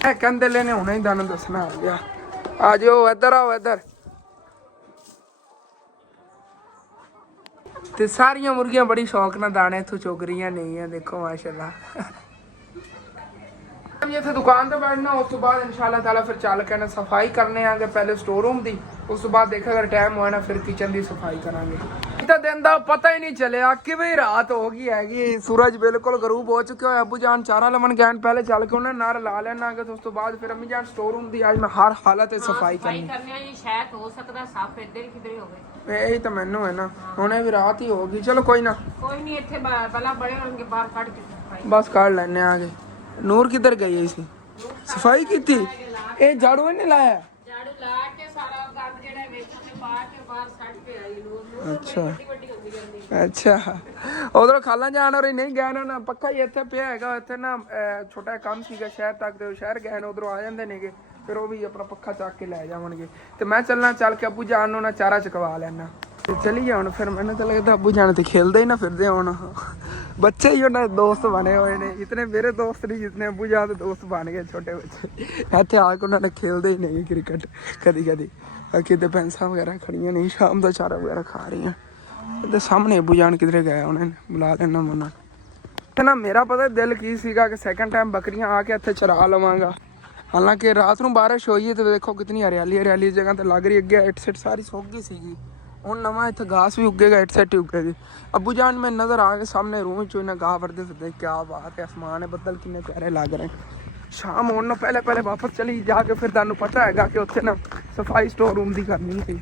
ਇਹ ਕਹਿੰਦੇ ਲੈਣੇ ਹੁਣੇ ਹੀ ਤੁਹਾਨੂੰ ਦੱਸਣਾ ਆ ਗਿਆ। ਆ ਜਾਓ ਇੱਧਰ, ਆਓ ਇੱਧਰ। ਤੇ ਸਾਰੀਆਂ ਮੁਰਗੀਆਂ ਬੜੀ ਸ਼ੌਕ ਨਾਲ ਦਾਣੇ ਇੱਥੋਂ ਚੁਗ ਰਹੀਆਂ ਨਹੀਂ ਆ, ਦੇਖੋ ਮਾਸ਼ਾਅੱਲਾ। ਇੱਥੇ ਦੁਕਾਨ ਤੇ ਬੈਠਣਾ, ਉਸ ਤੋਂ ਬਾਅਦ ਇਨਸ਼ਾਅੱਲਾ ਤਾਲਾ ਫਿਰ ਚੱਲ ਕੇ ਨਾ ਸਫਾਈ ਕਰਨੇ ਆਂਗੇ। ਪਹਿਲੇ ਸਟੋਰ ਰੂਮ ਦੀ, ਉਸ ਤੋਂ ਬਾਅਦ ਦੇਖਾਂਗੇ ਟਾਈਮ ਹੋਇਆ ਨਾ ਫਿਰ ਕਿਚਨ ਦੀ ਸਫਾਈ ਕਰਾਂਗੇ। ਤਾਂ ਦਿਨ ਦਾ ਪਤਾ ਹੀ ਨਹੀਂ ਚੱਲਿਆ ਕਿਵੇਂ ਰਾਤ ਹੋ ਗਈ ਹੈਗੀ। ਸੂਰਜ ਬਿਲਕੁਲ ਗਰੂਬ ਹੋ ਚੁੱਕਿਆ ਹੋਇਆ। ਅੱਬੂ ਜਾਨ ਚਾਰਾ ਲਵਣ ਗਏ, ਪਹਿਲੇ ਚੱਲ ਕੇ ਉਹਨਾਂ ਨਾਲ ਲਾ ਲੈਣਾ। ਉਸ ਤੋਂ ਬਾਅਦ ਫਿਰ ਅੰਮੀ ਜਾਨ ਸਟੋਰ ਰੂਮ ਦੀ ਅੱਜ ਮੈਂ ਹਰ ਹਾਲਤ ਤੇ ਸਫਾਈ ਕਰਨੀ ਜੀ। ਸ਼ਾਇਦ ਹੋ ਸਕਦਾ ਸਾਫ ਇੱਧਰ ਕਿਧਰੇ ਹੋਵੇ, ਇਹੀ ਤਾਂ ਮੈਨੂੰ ਹੈ ਨਾ। ਹੁਣੇ ਵੀ ਰਾਤ ਹੀ ਹੋ ਗਈ, ਚਲੋ ਕੋਈ ਨਾ, ਕੋਈ ਨਹੀਂ। ਇੱਥੇ ਪਹਿਲਾਂ ਬੜੇ ਹੋਣਗੇ, ਬਾਹਰ ਕੱਢ ਕੇ ਸਫਾਈ ਬਸ ਕਰ ਲੈਣੇ ਆਗੇ। ਨੂਰ ਕਿੱਧਰ ਗਈ ਸੀ? ਸਫਾਈ ਕੀਤੀ? ਇਹ ਝਾੜੂ ਇਹਨੇ ਲਾਇਆ? ਝਾੜੂ ਲਾ ਕੇ ਸਾਰਾ ਗੰਦ ਜਿਹੜਾ ਵਿੱਚ ਉਹਨੇ ਪਾ ਕੇ ਬਾਹਰ ਸੱਟ ਕੇ ਆਈ ਨੂਰ। ਅੱਛਾ ਵੱਡੀ ਹੁੰਦੀ ਜਾਂਦੀ। ਅੱਛਾ, ਉਧਰੋਂ ਖਾਲਾਂ ਜਾਣ ਔਰ ਨਹੀਂ ਗਏ ਨਾ, ਪੱਕਾ ਹੀ ਇੱਥੇ ਪਿਆ ਹੈਗਾ। ਇੱਥੇ ਨਾ ਛੋਟਾ ਕੰਮ ਸੀਗਾ ਸ਼ਹਿਰ ਤੱਕ, ਤੇ ਸ਼ਹਿਰ ਗਏ ਨੇ, ਉਧਰੋਂ ਆ ਜਾਂਦੇ ਨੇਗੇ, ਫਿਰ ਉਹ ਵੀ ਆਪਣਾ ਪੱਖਾ ਚੱਕ ਕੇ ਲੈ ਜਾਵਣਗੇ। ਤੇ ਮੈਂ ਚੱਲ ਕੇ ਅੱਬੂ ਜਾਨ ਨੂੰ ਨਾ ਚਾਰਾ ਚਕਵਾ ਲੈਣਾ ਤੇ ਚਲੀ ਜਾਣ। ਫਿਰ ਮੈਨੂੰ ਤਾਂ ਲੱਗਦਾ ਅੱਬੂ ਜਾਨ ਤੇ ਖੇਲਦੇ ਹੀ ਨਾ ਫਿਰਦੇ ਹੁਣ, ਬੱਚੇ ਹੀ ਉਹਨਾਂ ਦੇ ਦੋਸਤ ਬਣੇ ਹੋਏ ਨੇ। ਇਤਨੇ ਮੇਰੇ ਦੋਸਤ ਨਹੀਂ ਜਿਤਨੇ ਅੱਬੂ ਜਾਨ ਦੇ ਦੋਸਤ ਬਣ ਗਏ ਛੋਟੇ ਬੱਚੇ। ਇੱਥੇ ਆ ਕੇ ਉਹਨਾਂ ਨੇ ਖੇਲਦੇ ਹੀ ਨਹੀਂ ਕ੍ਰਿਕਟ ਕਦੀ। ਬਾਕੀ ਤੇ ਪੈਂਸਾਂ ਵਗੈਰਾ ਖੜੀਆਂ ਨਹੀਂ, ਸ਼ਾਮ ਦਾ ਚਾਰਾ ਵਗੈਰਾ ਖਾ ਰਹੀਆਂ। ਇਹਦੇ ਸਾਹਮਣੇ ਅਬੂ ਜਾਨ ਕਿਧਰੇ ਗਏ ਉਹਨੇ ਬੁਲਾ ਲੈਣਾ ਉਹਨਾਂ ਤੇ ਨਾ ਮੇਰਾ ਪਤਾ ਦਿਲ ਕੀ ਸੀਗਾ ਕਿ ਸੈਕੰਡ ਟਾਈਮ ਬੱਕਰੀਆਂ ਆ ਕੇ ਇੱਥੇ ਚਰਾ ਲਵਾਂਗਾ। ਹਾਲਾਂਕਿ ਰਾਤ ਨੂੰ ਬਾਰਿਸ਼ ਹੋਈ ਹੈ ਤੇ ਦੇਖੋ ਕਿਤਨੀ ਹਰਿਆਲੀ ਜਗ੍ਹਾ ਤੇ ਲੱਗ ਰਹੀ ਅੱਗੇ ਇੱਟ ਸਿੱਟ ਸਾਰੀ ਸੁੱਕ ਗਈ ਸੀਗੀ। ਹੁਣ ਨਵਾਂ ਇੱਥੇ ਘਾਸ ਵੀ ਉੱਗੇਗਾ ਇੱਟ ਸਿੱਟ ਹੀ ਉੱਗੇਗੀ। ਅਬੂ ਜਾਨ ਮੈਂ ਨਜ਼ਰ ਆ ਕੇ ਸਾਹਮਣੇ ਰੂਮ ਚੋਂ ਇਹਨਾਂ ਗਾਹ ਵਰਦੇ ਫਿਰਦੇ ਕਿਆ ਬਾਤ ਹੈ ਅਸਮਾਨ ਹੈ ਬੱਦਲ ਕਿੰਨੇ ਪਿਆਰੇ ਲੱਗ ਰਹੇ। ਸ਼ਾਮ ਹੋਣ ਨੂੰ ਪਹਿਲੇ ਵਾਪਸ ਚਲੀ ਜਾ ਕੇ ਫਿਰ ਤੁਹਾਨੂੰ ਪਤਾ ਹੈਗਾ ਕਿ ਉੱਥੇ ਨਾ ਸਫਾਈ ਸਟੋਰ ਰੂਮ ਦੀ ਕਰਨੀ ਸੀ।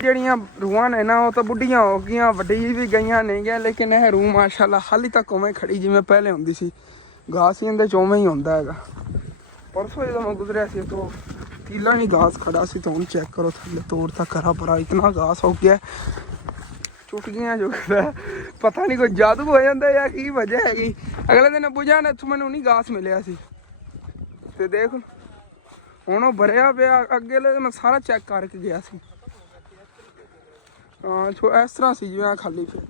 ਜਿਹੜੀਆਂ ਰੂਹਾਂ ਨੇ ਨਾ ਉਹ ਤਾਂ ਬੁੱਢੀਆਂ ਹੋ ਗਈਆਂ ਵੱਡੀ ਵੀ ਗਈਆਂ ਨਹੀਂ ਗਈਆਂ ਲੇਕਿਨ ਇਹ ਰੂਹ ਮਾਸ਼ਾਅੱਲਾ ਹਾਲੀ ਤੱਕ ਉਵੇਂ ਖੜੀ ਜਿਵੇਂ ਪਹਿਲੇ ਹੁੰਦੀ ਸੀ। ਘਾਸ ਹੀ ਇਹਦੇ 'ਚ ਉਵੇਂ ਹੀ ਹੁੰਦਾ ਹੈਗਾ। ਪਰਸੋਂ ਜਦੋਂ ਮੈਂ ਗੁਜ਼ਰਿਆ ਸੀ ਤਾਂ ਤੀਲਾ ਨਹੀਂ ਘਾਸ ਖੜਾ ਸੀ ਤਾਂ ਹੁਣ ਚੈੱਕ ਕਰੋ ਥੱਲੇ ਤੋੜ ਤੱਕ ਹਰਾ ਭਰਾ ਇਤਨਾ ਘਾਸ ਹੋ ਗਿਆ ਟੁੱਟ ਗਈਆਂ ਜੋ ਪਤਾ ਨਹੀਂ ਕੋਈ ਜਾਦੂ ਹੋ ਜਾਂਦਾ ਜਾਂ ਕੀ ਵਜ੍ਹਾ ਹੈਗੀ। ਅਗਲੇ ਦਿਨ ਪੁੱਜਾ ਨੇ ਇੱਥੋਂ ਮੈਨੂੰ ਨਹੀਂ ਘਾਸ ਮਿਲਿਆ ਸੀ ਤੇ ਦੇਖ ਹੁਣ ਉਹ ਭਰਿਆ ਪਿਆ ਅੱਗੇ ਮੈਂ ਸਾਰਾ ਚੈੱਕ ਕਰਕੇ ਗਿਆ ਸੀ। ਹਾਂ ਇਸ ਤਰ੍ਹਾਂ ਸੀ ਜਿਵੇਂ ਖਾਲੀ ਫਿਰ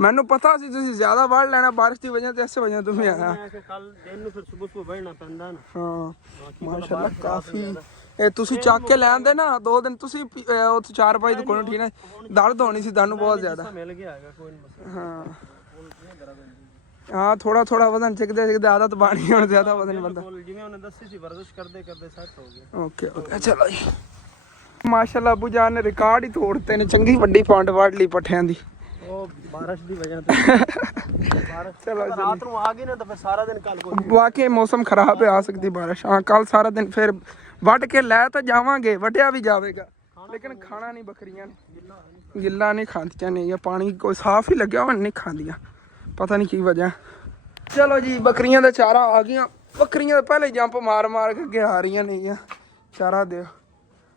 ਮੈਨੂੰ ਪਤਾ ਸੀ ਤੁਸੀਂ ਜ਼ਿਆਦਾ ਵੱਢ ਲੈਣਾ ਬਾਰਿਸ਼ ਦੀ ਵਜ੍ਹਾ ਤੇ ਇਸੇ ਵਜ੍ਹਾ ਤੋਂ ਵੀ ਆਇਆ। ਹਾਂ ਮਾਸ਼ਾਅੱਲਾ ਕਾਫੀ ਇਹ ਤੁਸੀਂ ਚੱਕ ਕੇ ਲੈ ਆਂਦੇ ਨਾ 2 ਦਿਨ ਤੁਸੀਂ ਉੱਥੇ 4-5 ਤੋਂ ਕੋਈ ਠੀਕ ਨਾ ਦਰਦ ਹੋਣੀ ਸੀ ਤੁਹਾਨੂੰ ਬਹੁਤ ਜ਼ਿਆਦਾ। ਹਾਂ ਥੋੜਾ ਵਜ਼ਨ ਚੱਕਦੇ ਆਦਤ ਬਾਣੀ ਹੁਣ ਜ਼ਿਆਦਾ ਵਜ਼ਨ ਬੰਦਾ ਜਿਵੇਂ ਉਹਨੇ ਦੱਸੀ ਸੀ ਵਰਜ਼ਿਸ਼ ਕਰਦੇ ਸੈੱਟ ਹੋ ਗਿਆ। ਓਕੇ ਚਲੋ ਜੀ ਮਾਸ਼ਾਅੱਲਾ ਅਬੂ ਜਾਨ ਨੇ ਰਿਕਾਰਡ ਹੀ ਤੋੜਤੇ ਨੇ ਚੰਗੀ ਵੱਡੀ ਫੰਡ ਵੱਢ ਲਈ ਪੱਠਿਆਂ ਦੀ। ਉਹ ਬਾਰਿਸ਼ ਦੀ ਵਜ੍ਹਾ ਤੋਂ ਚਲੋ ਰਾਤ ਨੂੰ ਆ ਗਈ ਨਾ ਤਾਂ ਫਿਰ ਸਾਰਾ ਦਿਨ ਕੱਲ ਕੋਈ ਵਾਕਈ ਮੌਸਮ ਖਰਾਬ ਹੈ ਆ ਸਕਦੀ ਬਾਰਿਸ਼। ਹਾਂ ਕੱਲ ਸਾਰਾ ਦਿਨ ਫਿਰ ਵੱਢ ਕੇ ਲੈ ਤਾਂ ਜਾਵਾਂਗੇ ਵੱਢਿਆ ਵੀ ਜਾਵੇਗਾ ਲੇਕਿਨ ਖਾਣਾ ਨਹੀਂ ਬੱਕਰੀਆਂ ਨੇ ਗਿੱਲਾ ਨਹੀਂ ਖਾਂਦੀਆਂ ਨਹੀਂ ਪਾਣੀ ਕੋਈ ਸਾਫ਼ ਹੀ ਲੱਗਿਆ ਹੁਣ ਨਹੀਂ ਖਾਂਦੀਆਂ ਪਤਾ ਨਹੀਂ ਕੀ ਵਜ੍ਹਾ। ਚਲੋ ਜੀ ਬੱਕਰੀਆਂ ਦਾ ਚਾਰਾ ਆ ਗਈਆਂ ਬੱਕਰੀਆਂ ਪਹਿਲੇ ਜੰਪ ਮਾਰ ਕੇ ਅੱਗੇ ਆ ਰਹੀਆਂ ਨਹੀਂ ਚਾਰਾ ਦਿਓ।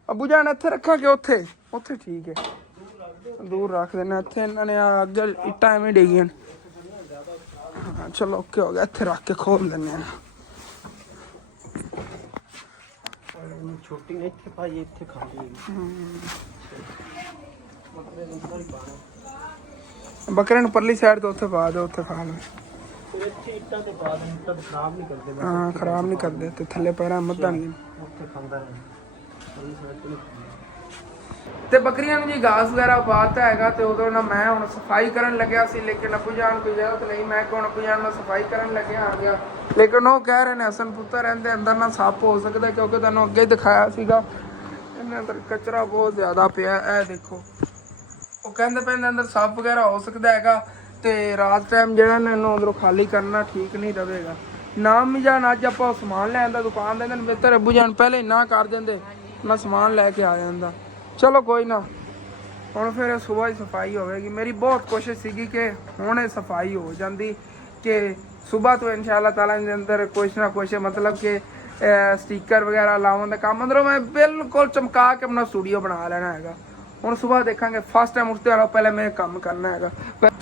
ਅਬੂ ਜਾਨ ਇੱਥੇ ਰੱਖਾਂਗੇ ਉੱਥੇ ਠੀਕ ਹੈ ਦੂਰ ਰੱਖ ਦੇਣਾ ਇੱਥੇ ਇਹਨਾਂ ਨੇ ਅੱਗੇ ਇੱਟਾਂ ਐਵੇਂ ਡੇਗੀਆਂ। ਹਾਂ ਚਲੋ ਓਕੇ ਹੋ ਗਿਆ ਇੱਥੇ ਰੱਖ ਕੇ ਖੋਲ ਲੈਂਦੇ ਹਾਂ। ਛੋਟੀ ਨੇ ਇੱਥੇ ਪਾਈ ਇੱਥੇ ਖਾ ਲਈ ਬੱਕਰੇ ਨੂੰ ਪਰਲੀ ਸਾਈਡ ਤੋਂ ਉੱਥੇ ਪਾ ਦਿਓ ਉੱਥੇ ਖਾ ਲਓ। ਇੱਟਾਂ ਤੇ ਪਾ ਦੇ ਇੱਟਾਂ ਤੇ ਖਰਾਬ ਨਹੀਂ ਕਰਦੇ। ਹਾਂ ਖਰਾਬ ਨਹੀਂ ਕਰਦੇ ਤੇ ਥੱਲੇ ਪੈਰਾਂ ਮੱਧਾ ਨਹੀਂ ਉੱਥੇ ਖਾਂਦਾ ਰਹੇ। ਤੇ ਬੱਕਰੀਆਂ ਨੂੰ ਜੀ ਘਾਸ ਵਗੈਰਾ ਪਾਤਾ ਹੈਗਾ ਤੇ ਉਦੋਂ ਨਾ ਮੈਂ ਹੁਣ ਸਫਾਈ ਕਰਨ ਲੱਗਿਆ ਸੀ ਲੇਕਿਨ ਅਬੂ ਜਾਨ ਕੋਈ ਜ਼ਰੂਰਤ ਨਹੀਂ ਮੈਂ ਹੁਣ ਅਬੂ ਜਾਨ ਨਾਲ ਸਫਾਈ ਕਰਨ ਲੱਗਿਆ ਆ ਗਿਆ ਲੇਕਿਨ ਉਹ ਕਹਿ ਰਹੇ ਨੇ ਹਸਨ ਪੁੱਤਰ ਰਹਿੰਦੇ ਅੰਦਰ ਨਾ ਸੱਪ ਹੋ ਸਕਦਾ ਕਿਉਂਕਿ ਤੁਹਾਨੂੰ ਅੱਗੇ ਹੀ ਦਿਖਾਇਆ ਸੀਗਾ ਇਹਦੇ ਅੰਦਰ ਕਚਰਾ ਬਹੁਤ ਜ਼ਿਆਦਾ ਪਿਆ ਇਹ ਦੇਖੋ। ਉਹ ਕਹਿੰਦੇ ਪਏ ਅੰਦਰ ਸੱਪ ਵਗੈਰਾ ਹੋ ਸਕਦਾ ਹੈਗਾ ਤੇ ਰਾਤ ਟਾਈਮ ਜਿਹੜਾ ਨਾ ਇਹਨੂੰ ਅੰਦਰੋਂ ਖਾਲੀ ਕਰਨਾ ਠੀਕ ਨਹੀਂ ਰਹੇਗਾ। ਨਾਮ ਵੀ ਜਾਨ ਅੱਜ ਆਪਾਂ ਸਮਾਨ ਲੈ ਆਂਦਾ ਦੁਕਾਨ ਦੇ ਦਿਨ ਬਿਹਤਰ ਅਬੂ ਜਾਨ ਪਹਿਲੇ ਨਾ ਕਰ ਦਿੰਦੇ ਮੈਂ ਸਮਾਨ ਲੈ ਕੇ ਆ ਜਾਂਦਾ। ਚਲੋ ਕੋਈ ਨਾ ਹੁਣ ਫਿਰ ਸੁਬਾਹ ਹੀ ਸਫਾਈ ਹੋਵੇਗੀ। ਮੇਰੀ ਬਹੁਤ ਕੋਸ਼ਿਸ਼ ਸੀਗੀ ਕਿ ਹੁਣ ਇਹ ਸਫਾਈ ਹੋ ਜਾਂਦੀ ਕਿ ਸੁਬਾਹ ਤੋਂ ਇਨਸ਼ਾਅੱਲਾ ਤਾਲਾ ਦੇ ਅੰਦਰ ਕੁਛ ਨਾ ਕੁਛ ਮਤਲਬ ਕਿ ਸਟੀਕਰ ਵਗੈਰਾ ਲਾਉਣ ਦਾ ਕੰਮ ਅੰਦਰੋਂ ਮੈਂ ਬਿਲਕੁਲ ਚਮਕਾ ਕੇ ਆਪਣਾ ਸਟੂਡੀਓ ਬਣਾ ਲੈਣਾ ਹੈਗਾ। ਹੁਣ ਸੁਬਾਹ ਦੇਖਾਂਗੇ ਫਸਟ ਟਾਈਮ ਉੱਠਦੇ ਵਾਲਾ ਪਹਿਲੇ ਮੈਂ ਕੰਮ ਕਰਨਾ ਹੈਗਾ।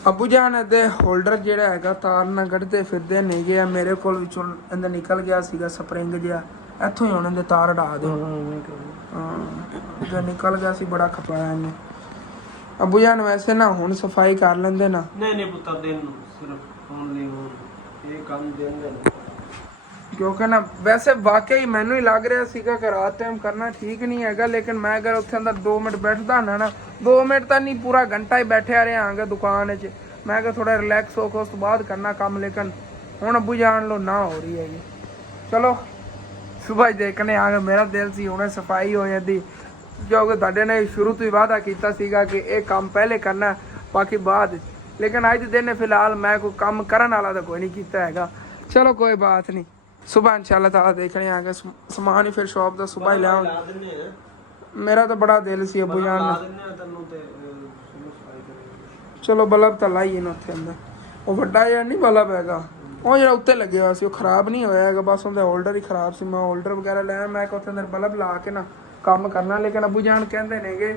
ਅਬੂ ਜਾਨ ਦੇ ਹੋਲਡਰ ਜਿਹੜਾ ਹੈਗਾ ਤਾਰ ਨਾਲ ਕੱਢਦੇ ਫਿਰਦੇ ਨਹੀਂ ਗਿਆ ਮੇਰੇ ਕੋਲ ਵਿੱਚੋਂ ਅੰਦਰ ਨਿਕਲ ਗਿਆ ਸੀਗਾ ਸਪਰਿੰਗ ਜਿਹਾ ਇੱਥੋਂ ਹੀ ਉਹਨਾਂ ਦੇ ਤਾਰ ਉਡਾ ਦਿਓ। ਹਾਂ ਨਿਕਲ ਗਿਆ ਸੀ ਬੜਾ ਖਪਾਇਆ ਇਹਨੇ। ਅਬੂ ਜਾਨ ਵੈਸੇ ਨਾ ਹੁਣ ਸਫਾਈ ਕਰ ਲੈਂਦੇ ਨਾ ਨਹੀਂ ਪੁੱਤਰ ਦਿਨ ਨੂੰ ਸਿਰਫ ਹੁਣ ਨਹੀਂ ਹੋਰ ਇਹ ਕੰਮ ਦਿਨ ਦੇ ਕਿਉਂਕਿ ਨਾ ਵੈਸੇ ਵਾਕਈ ਮੈਨੂੰ ਹੀ ਲੱਗ ਰਿਹਾ ਸੀਗਾ ਕਿ ਰਾਤ ਟਾਈਮ ਕਰਨਾ ਠੀਕ ਨਹੀਂ ਹੈਗਾ ਲੇਕਿਨ ਮੈਂ ਅਗਰ ਉੱਥੇ ਅੰਦਰ 2 ਮਿੰਟ ਬੈਠਦਾ ਨਾ 2 ਮਿੰਟ ਤਾਂ ਨਹੀਂ ਪੂਰਾ ਘੰਟਾ ਹੀ ਬੈਠਿਆ ਰਹਾਂਗਾ ਦੁਕਾਨ 'ਚ ਮੈਂ ਕਿਹਾ ਥੋੜਾ ਰਿਲੈਕਸ ਹੋ ਕੇ ਉਸ ਤੋਂ ਬਾਅਦ ਕਰਨਾ ਕੰਮ ਲੇਕਿਨ ਹੁਣ ਅਬੂ ਜਾਨ ਲੋ ਨਾ ਹੋ ਰਹੀ ਹੈਗੀ। ਚਲੋ ਸੁਬਾਹ ਦੇਖਣੇ ਆ ਗਿਆ ਮੇਰਾ ਦਿਲ ਸੀ ਹੁਣੇ ਸਫਾਈ ਹੋ ਜਾਂਦੀ ਕਿਉਂਕਿ ਤੁਹਾਡੇ ਨੇ ਸ਼ੁਰੂ ਤੋਂ ਹੀ ਵਾਅਦਾ ਕੀਤਾ ਸੀਗਾ ਕਿ ਇਹ ਕੰਮ ਪਹਿਲੇ ਕਰਨਾ ਬਾਕੀ ਬਾਅਦ ਲੇਕਿਨ ਅੱਜ ਦੇ ਦਿਨ ਫਿਲਹਾਲ ਮੈਂ ਕੋਈ ਕੰਮ ਕਰਨ ਵਾਲਾ ਤਾਂ ਕੋਈ ਨਹੀਂ ਕੀਤਾ ਹੈਗਾ। ਚਲੋ ਕੋਈ ਬਾਤ ਨਹੀਂ ਸੁਬਾਹ ਇਨਸ਼ਾਅੱਲਾ ਤਾਲਾ ਦੇਖਣੇ ਆ ਗਏ ਸਮਾਨ ਹੀ ਫਿਰ ਸ਼ੌਪ ਦਾ ਸੁਬਾਹ ਹੀ ਲਿਆਉਂ। ਮੇਰਾ ਤਾਂ ਬੜਾ ਦਿਲ ਸੀ ਅਬੂ ਜਾਨ ਨੂੰ ਚਲੋ ਬਲਬ ਤਾਂ ਲਾਈਏ ਨਾ ਉੱਥੇ ਅੰਦਰ ਉਹ ਵੱਡਾ ਜਿਹਾ ਨਹੀਂ ਬਲਬ ਹੈਗਾ ਉਹ ਜਿਹੜਾ ਉੱਤੇ ਲੱਗਿਆ ਹੋਇਆ ਸੀ ਉਹ ਖਰਾਬ ਨਹੀਂ ਹੋਇਆ ਹੈਗਾ ਬਸ ਉਹਦਾ ਹੋਲਡਰ ਹੀ ਖਰਾਬ ਸੀ। ਮੈਂ ਹੋਲਡਰ ਵਗੈਰਾ ਲਿਆ ਮੈਂ ਕਿ ਉੱਥੇ ਅੰਦਰ ਬਲਬ ਲਾ ਕੇ ਨਾ ਕੰਮ ਕਰਨਾ ਲੇਕਿਨ ਅਬੂ ਜਾਨ ਕਹਿੰਦੇ ਨੇਗੇ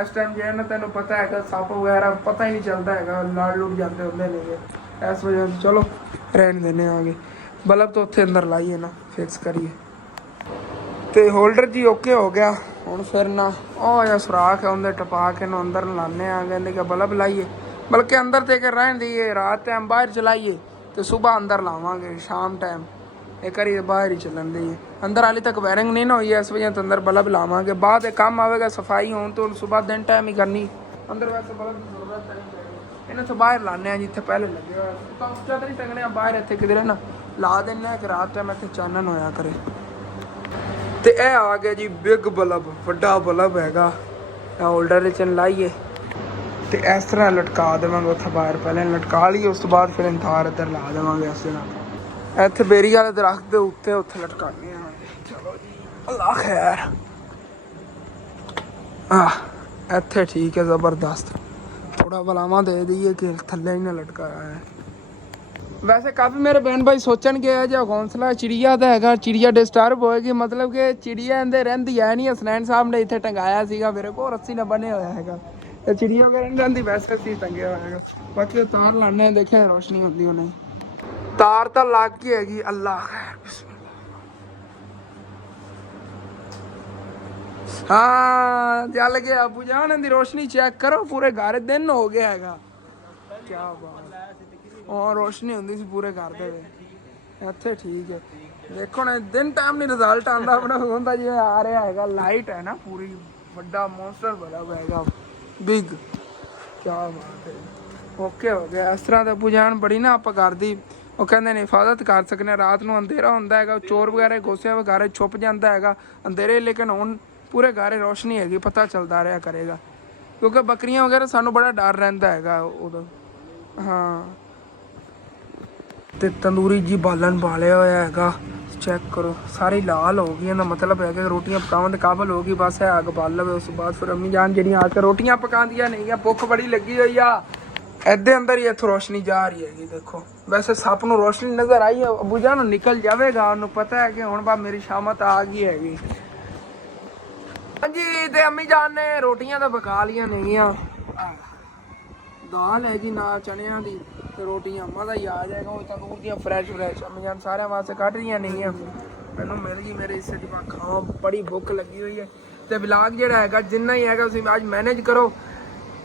ਇਸ ਟਾਈਮ ਜੇ ਨਾ ਤੈਨੂੰ ਪਤਾ ਹੈਗਾ ਸੱਪ ਵਗੈਰਾ ਪਤਾ ਹੀ ਨਹੀਂ ਚੱਲਦਾ ਹੈਗਾ ਲੜ ਲੁੜ ਜਾਂਦੇ ਹੁੰਦੇ ਨੇਗੇ ਇਸ ਵਜ੍ਹਾ ਤੋਂ ਚਲੋ ਰਹਿਣ ਦਿੰਦੇ ਆਗੇ ਬਲਬ ਤਾਂ ਉੱਥੇ ਅੰਦਰ ਲਾਈਏ ਨਾ ਫਿਕਸ ਕਰੀਏ ਤੇ ਹੋਲਡਰ ਜੀ ਓਕੇ ਹੋ ਗਿਆ। ਹੁਣ ਫਿਰ ਨਾ ਉਹ ਜਾਂ ਸੁਰਾਖ ਹੈ ਉਹਦੇ ਟਪਾ ਕੇ ਨੂੰ ਅੰਦਰ ਲਾਉਂਦੇ ਆ ਕਹਿੰਦੇ ਕਿ ਬਲਬ ਲਾਈਏ ਬਲਕਿ ਅੰਦਰ ਤੇ ਕੇ ਰਹਿਣ ਦੀਏ ਰਾਤ ਟਾਈਮ ਬਾਹਰ ਚਲਾਈਏ ਤੇ ਸੁਬਾਹ ਅੰਦਰ ਲਾਵਾਂਗੇ ਸ਼ਾਮ ਟਾਈਮ ਇੱਕ ਵਾਰੀ ਬਾਹਰ ਹੀ ਚੱਲਣ ਦੀ ਅੰਦਰ ਹਾਲੇ ਤੱਕ ਵਾਇਰਿੰਗ ਨਹੀਂ ਨਾ ਹੋਈ ਹੈ, ਇਸ ਵਜ੍ਹਾ ਤੋਂ ਅੰਦਰ ਬਲਬ ਲਾਵਾਂਗੇ। ਬਾਅਦ ਇਹ ਕੰਮ ਆਵੇਗਾ ਸਫਾਈ ਹੋਣ ਤੋਂ, ਸਵੇਰ ਦਿਨ ਟਾਈਮ ਹੀ ਕਰਨੀ। ਅੰਦਰ ਵੈਸੇ ਬਲਬ ਦੀ ਜ਼ਰੂਰਤ ਨਹੀਂ ਪੈਣੀ, ਇਹਨਾਂ ਤੋਂ ਬਾਹਰ ਲਾਉਂਦੇ ਹਾਂ ਜਿੱਥੇ ਪਹਿਲੇ ਲੱਗੇ ਹੋਇਆ ਤਾਂ ਉੱਚਾ ਤਾਂ ਨਹੀਂ ਟੰਗਣੇ ਆ ਬਾਹਰ, ਇੱਥੇ ਕਿਧਰੇ ਨਾ ਲਾ ਦਿੰਦੇ ਹਾਂ ਕਿ ਰਾਤ ਟਾਈਮ ਇੱਥੇ ਚਾਨਣ ਹੋਇਆ ਕਰੇ। ਤੇ ਇਹ ਆ ਗਿਆ ਜੀ ਬਿਗ ਬਲਬ, ਵੱਡਾ ਬਲਬ ਹੈਗਾ। ਇਹ ਹੋਲਡਰ 'ਚ ਲਾਈਏ ਤੇ ਇਸ ਤਰ੍ਹਾਂ ਲਟਕਾ ਦੇਵਾਂਗੇ ਉੱਥੇ ਬਾਹਰ, ਪਹਿਲੇ ਲਟਕਾ ਲਈਏ ਉਸ ਤੋਂ ਬਾਅਦ ਫਿਰ ਤਾਰ ਇੱਧਰ ਲਾ ਦੇਵਾਂਗੇ ਇਸ ਨਾਲ। ਇੱਥੇ ਬੇਰੀ ਵਾਲੇ ਦਰਖਤ ਦੇ ਉੱਤੇ ਉੱਥੇ ਲਟਕਾਉਂਦੇ ਹਾਂ। ਚਲੋ ਜੀ ਅੱਲਾ ਖੈਰ। ਇੱਥੇ ਠੀਕ ਹੈ ਜ਼ਬਰਦਸਤ। ਥੋੜਾ ਬਲਾਵਾਂ ਦੇ ਦਈਏ ਕਿ ਥੱਲੇ ਹੀ ਨਾ ਲਟਕਾਇਆ ਹੈ। ਵੈਸੇ ਕਾਫੀ ਮੇਰੇ ਬਹਿਨ ਭਾਈ ਸੋਚਣਗੇ ਇਹ ਜਿਹਾ ਘੌਂਸਲਾ ਚਿੜੀਆ ਦਾ ਹੈਗਾ, ਚਿੜੀਆ ਡਿਸਟਰਬ ਹੋਏਗੀ, ਮਤਲਬ ਕਿ ਚਿੜੀਆ ਇਹਦੇ ਰਹਿੰਦੀ ਹੈ ਨਹੀਂ। ਹਸਨੈਨ ਸਾਹਿਬ ਨੇ ਇੱਥੇ ਟੰਗਾਇਆ ਸੀਗਾ ਮੇਰੇ ਕੋਲ, ਰੱਸੀ ਨਾਲ ਬੰਨਿਆ ਹੋਇਆ ਹੈਗਾ। ਇਹ ਚਿੜੀਆ ਵਗੈਰਾ ਨਹੀਂ ਰਹਿੰਦੀ, ਵੈਸੇ ਅਸੀਂ ਟੰਗਿਆ ਹੋਇਆ ਹੈਗਾ। ਬਾਕੀ ਉਹ ਤਾਰ ਲਾਣੇ ਦੇਖਿਆ ਰੋਸ਼ਨੀ ਹੁੰਦੀ ਉਹਨੇ, ਤਾਰ ਤਾਂ ਲੱਗ ਗਈ ਹੈਗੀ। ਅੱਲਾ ਖੈਰ। हाँ जल गया अबू जान, दी रोशनी चेक करो, पूरे घर दिन हो गया हैगा। क्या बात, और रोशनी होंदी सी पूरे घर दे ਇੱਥੇ ਠੀਕ ਹੈ। ਦੇਖੋ ਨਾ ਦਿਨ ਟਾਈਮ ਨਹੀਂ ਰਿਜ਼ਲਟ ਆਉਂਦਾ ਆਪਣਾ ਹੁੰਦਾ ਜਿਵੇਂ ਆ ਰਿਹਾ ਹੈਗਾ। ਲਾਈਟ ਹੈ ਨਾ ਪੂਰੀ, ਵੱਡਾ ਮੌਨਸਟਰ ਬਲਬ ਹੈਗਾ ਬਿਗ। ਕੀ ਬਾਤ ਹੈ, ਓਕੇ ਹੋ ਗਿਆ। ਇਸ ਤਰ੍ਹਾਂ ਦਾ ਪੁਜਾਨ ਬੜੀ ਨਾ ਆਪਾਂ ਕਰਦੀ, ਉਹ ਕਹਿੰਦੇ ਨੇ ਹਿਫਾਜ਼ਤ ਕਰ ਸਕਨੇ। ਰਾਤ ਨੂੰ ਅੰਧੇਰਾ ਹੁੰਦਾ ਹੈਗਾ, ਚੋਰ ਵਗੈਰਾ ਘੋਸਿਆ ਵਗੈਰਾ ਛੁਪ ਜਾਂਦਾ ਹੈਗਾ ਅੰਧੇਰੇ, ਲੇਕਿਨ ਹੁਣ ਪੂਰੇ ਘਰ ਰੋਸ਼ਨੀ ਹੈਗੀ, ਪਤਾ ਚੱਲਦਾ ਰਿਹਾ ਕਰੇਗਾ। ਕਿਉਂਕਿ ਬੱਕਰੀਆਂ ਵਗੈਰਾ ਸਾਨੂੰ ਬੜਾ ਡਰ ਰਹਿੰਦਾ ਹੈਗਾ ਉਦੋਂ। ਹਾਂ ਤੇ ਤੰਦੂਰੀ ਜੀ ਬਾਲਣ ਬਾਲਿਆ ਹੋਇਆ ਹੈਗਾ, ਚੈੱਕ ਕਰੋ ਸਾਰੀ ਲਾਲ ਹੋ ਗਈ। ਇਹਦਾ ਮਤਲਬ ਹੈ ਕਿ ਰੋਟੀਆਂ ਪਕਾਉਣ ਦੇ ਕਾਬਲ ਹੋ ਗਈ। ਬਸ ਹੈ ਅੱਗ ਬਾਲ ਲਵੇ, ਉਸ ਤੋਂ ਬਾਅਦ ਫਿਰ ਅੰਮੀ ਜਾਨ ਜਿਹੜੀਆਂ ਆ ਕੇ ਰੋਟੀਆਂ ਪਕਾਉਂਦੀਆਂ ਨਹੀਂ ਆ। ਭੁੱਖ ਬੜੀ ਲੱਗੀ ਹੋਈ ਆ। ਇਹਦੇ ਅੰਦਰ ਹੀ ਇੱਥੋਂ ਰੋਸ਼ਨੀ ਜਾ ਰਹੀ ਹੈਗੀ। ਦੇਖੋ ਵੈਸੇ ਸੱਪ ਨੂੰ ਰੋਸ਼ਨੀ ਨਜ਼ਰ ਆਈ, ਅਬੂ ਜਾਨ ਨੂੰ ਨਿਕਲ ਜਾਵੇਗਾ, ਉਹਨੂੰ ਪਤਾ ਹੈ ਕਿ ਹੁਣ ਬਾ ਮੇਰੀ ਸ਼ਾਮਤ ਆ ਗਈ ਹੈਗੀ। ਹਾਂਜੀ ਤੇ ਅੰਮੀ ਜਾਨ ਨੇ ਰੋਟੀਆਂ ਤਾਂ ਪਕਾ ਲੀਆਂ ਨੇਗੀਆਂ। ਦਾਲ ਹੈ ਜੀ ਨਾਲ ਚਣਿਆਂ ਦੀ, ਤੇ ਰੋਟੀਆਂ ਅੰਮਾ ਦਾ ਹੀ ਆ ਜਾਏਗਾ। ਉਹ ਤੰਦੂਰ ਦੀਆਂ ਫਰੈਸ਼ ਅੰਮੀ ਜਾਨ ਸਾਰਿਆਂ ਵਾਸਤੇ ਕੱਢ ਰਹੀਆਂ ਨੇਗੀਆਂ। ਮੈਨੂੰ ਮਿਲ ਗਈ ਮੇਰੇ ਹਿੱਸੇ ਦੀ, ਮੈਂ ਖਾਵਾਂ, ਬੜੀ ਭੁੱਖ ਲੱਗੀ ਹੋਈ ਹੈ। ਤੇ ਵਲੌਗ ਜਿਹੜਾ ਹੈਗਾ ਜਿੰਨਾ ਹੀ ਹੈਗਾ ਤੁਸੀਂ ਅੱਜ ਮੈਨੇਜ ਕਰੋ।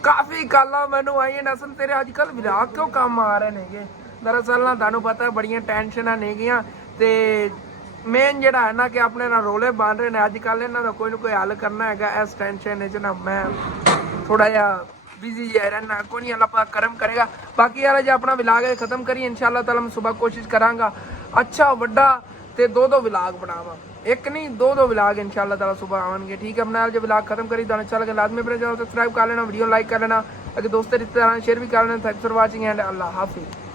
ਕਾਫੀ ਗੱਲਾਂ ਮੈਨੂੰ ਆਈਆਂ ਨਸਲ ਤੇਰੇ ਅੱਜ ਕੱਲ੍ਹ ਵਲੌਗ ਕਿਉਂ ਕੰਮ ਆ ਰਹੇ ਨੇਗੇ। ਦਰਅਸਲ ਨਾ ਤੁਹਾਨੂੰ ਪਤਾ ਬੜੀਆਂ ਟੈਨਸ਼ਨਾਂ ਨੇਗੀਆਂ, ਤੇ ਮੇਨ ਜਿਹੜਾ ਹੈ ਨਾ ਕਿ ਆਪਣੇ ਨਾਲ ਰੋਲੇ ਬਣ ਰਹੇ ਨੇ ਅੱਜ ਕੱਲ੍ਹ, ਇਹਨਾਂ ਦਾ ਕੋਈ ਨਾ ਕੋਈ ਹੱਲ ਕਰਨਾ ਹੈਗਾ। ਇਸ ਟੈਨਸ਼ਨ ਵਿੱਚ ਨਾ ਮੈਂ ਥੋੜਾ ਜਿਹਾ ਬਿਜ਼ੀ ਜਿਹਾ ਰਹਿਣਾ, ਕੋਈ ਨਹੀਂ ਅੱਲਾ ਪਾਕ ਕਰਮ ਕਰੇਗਾ। ਬਾਕੀ ਯਾਰ ਜੇ ਆਪਣਾ ਵਲੌਗ ਖਤਮ ਕਰੀਏ ਇਨਸ਼ਾਅੱਲਾ ਤਾਲਾ ਮੈਂ ਸੁਬਹ ਕੋਸ਼ਿਸ਼ ਕਰਾਂਗਾ ਅੱਛਾ ਵੱਡਾ ਤੇ ਦੋ ਵਲੌਗ ਬਣਾਵਾਂ, ਇੱਕ ਨਹੀਂ ਦੋ ਵਲੌਗ ਇਨਸ਼ਾਅੱਲਾ ਤਾਲਾ ਸੁਬਹ ਆਉਣਗੇ। ਠੀਕ ਹੈ, ਆਪਣੇ ਨਾਲ ਜੇ ਵਲੌਗ ਖਤਮ ਕਰੀ ਤਾਂ ਅੱਛਾ ਲੱਗੇ ਲਾਜ਼ਮੀ ਆਪਣੇ ਚੈਨਲ ਸਬਸਕ੍ਰਾइब कर लेना, वीडियो लाइक कर लेना, अगर दोस्तों रिश्तेदार शेयर भी कर लेना। थैंक्स फॉर वाचिंग एंड अल्लाह हाफिज़।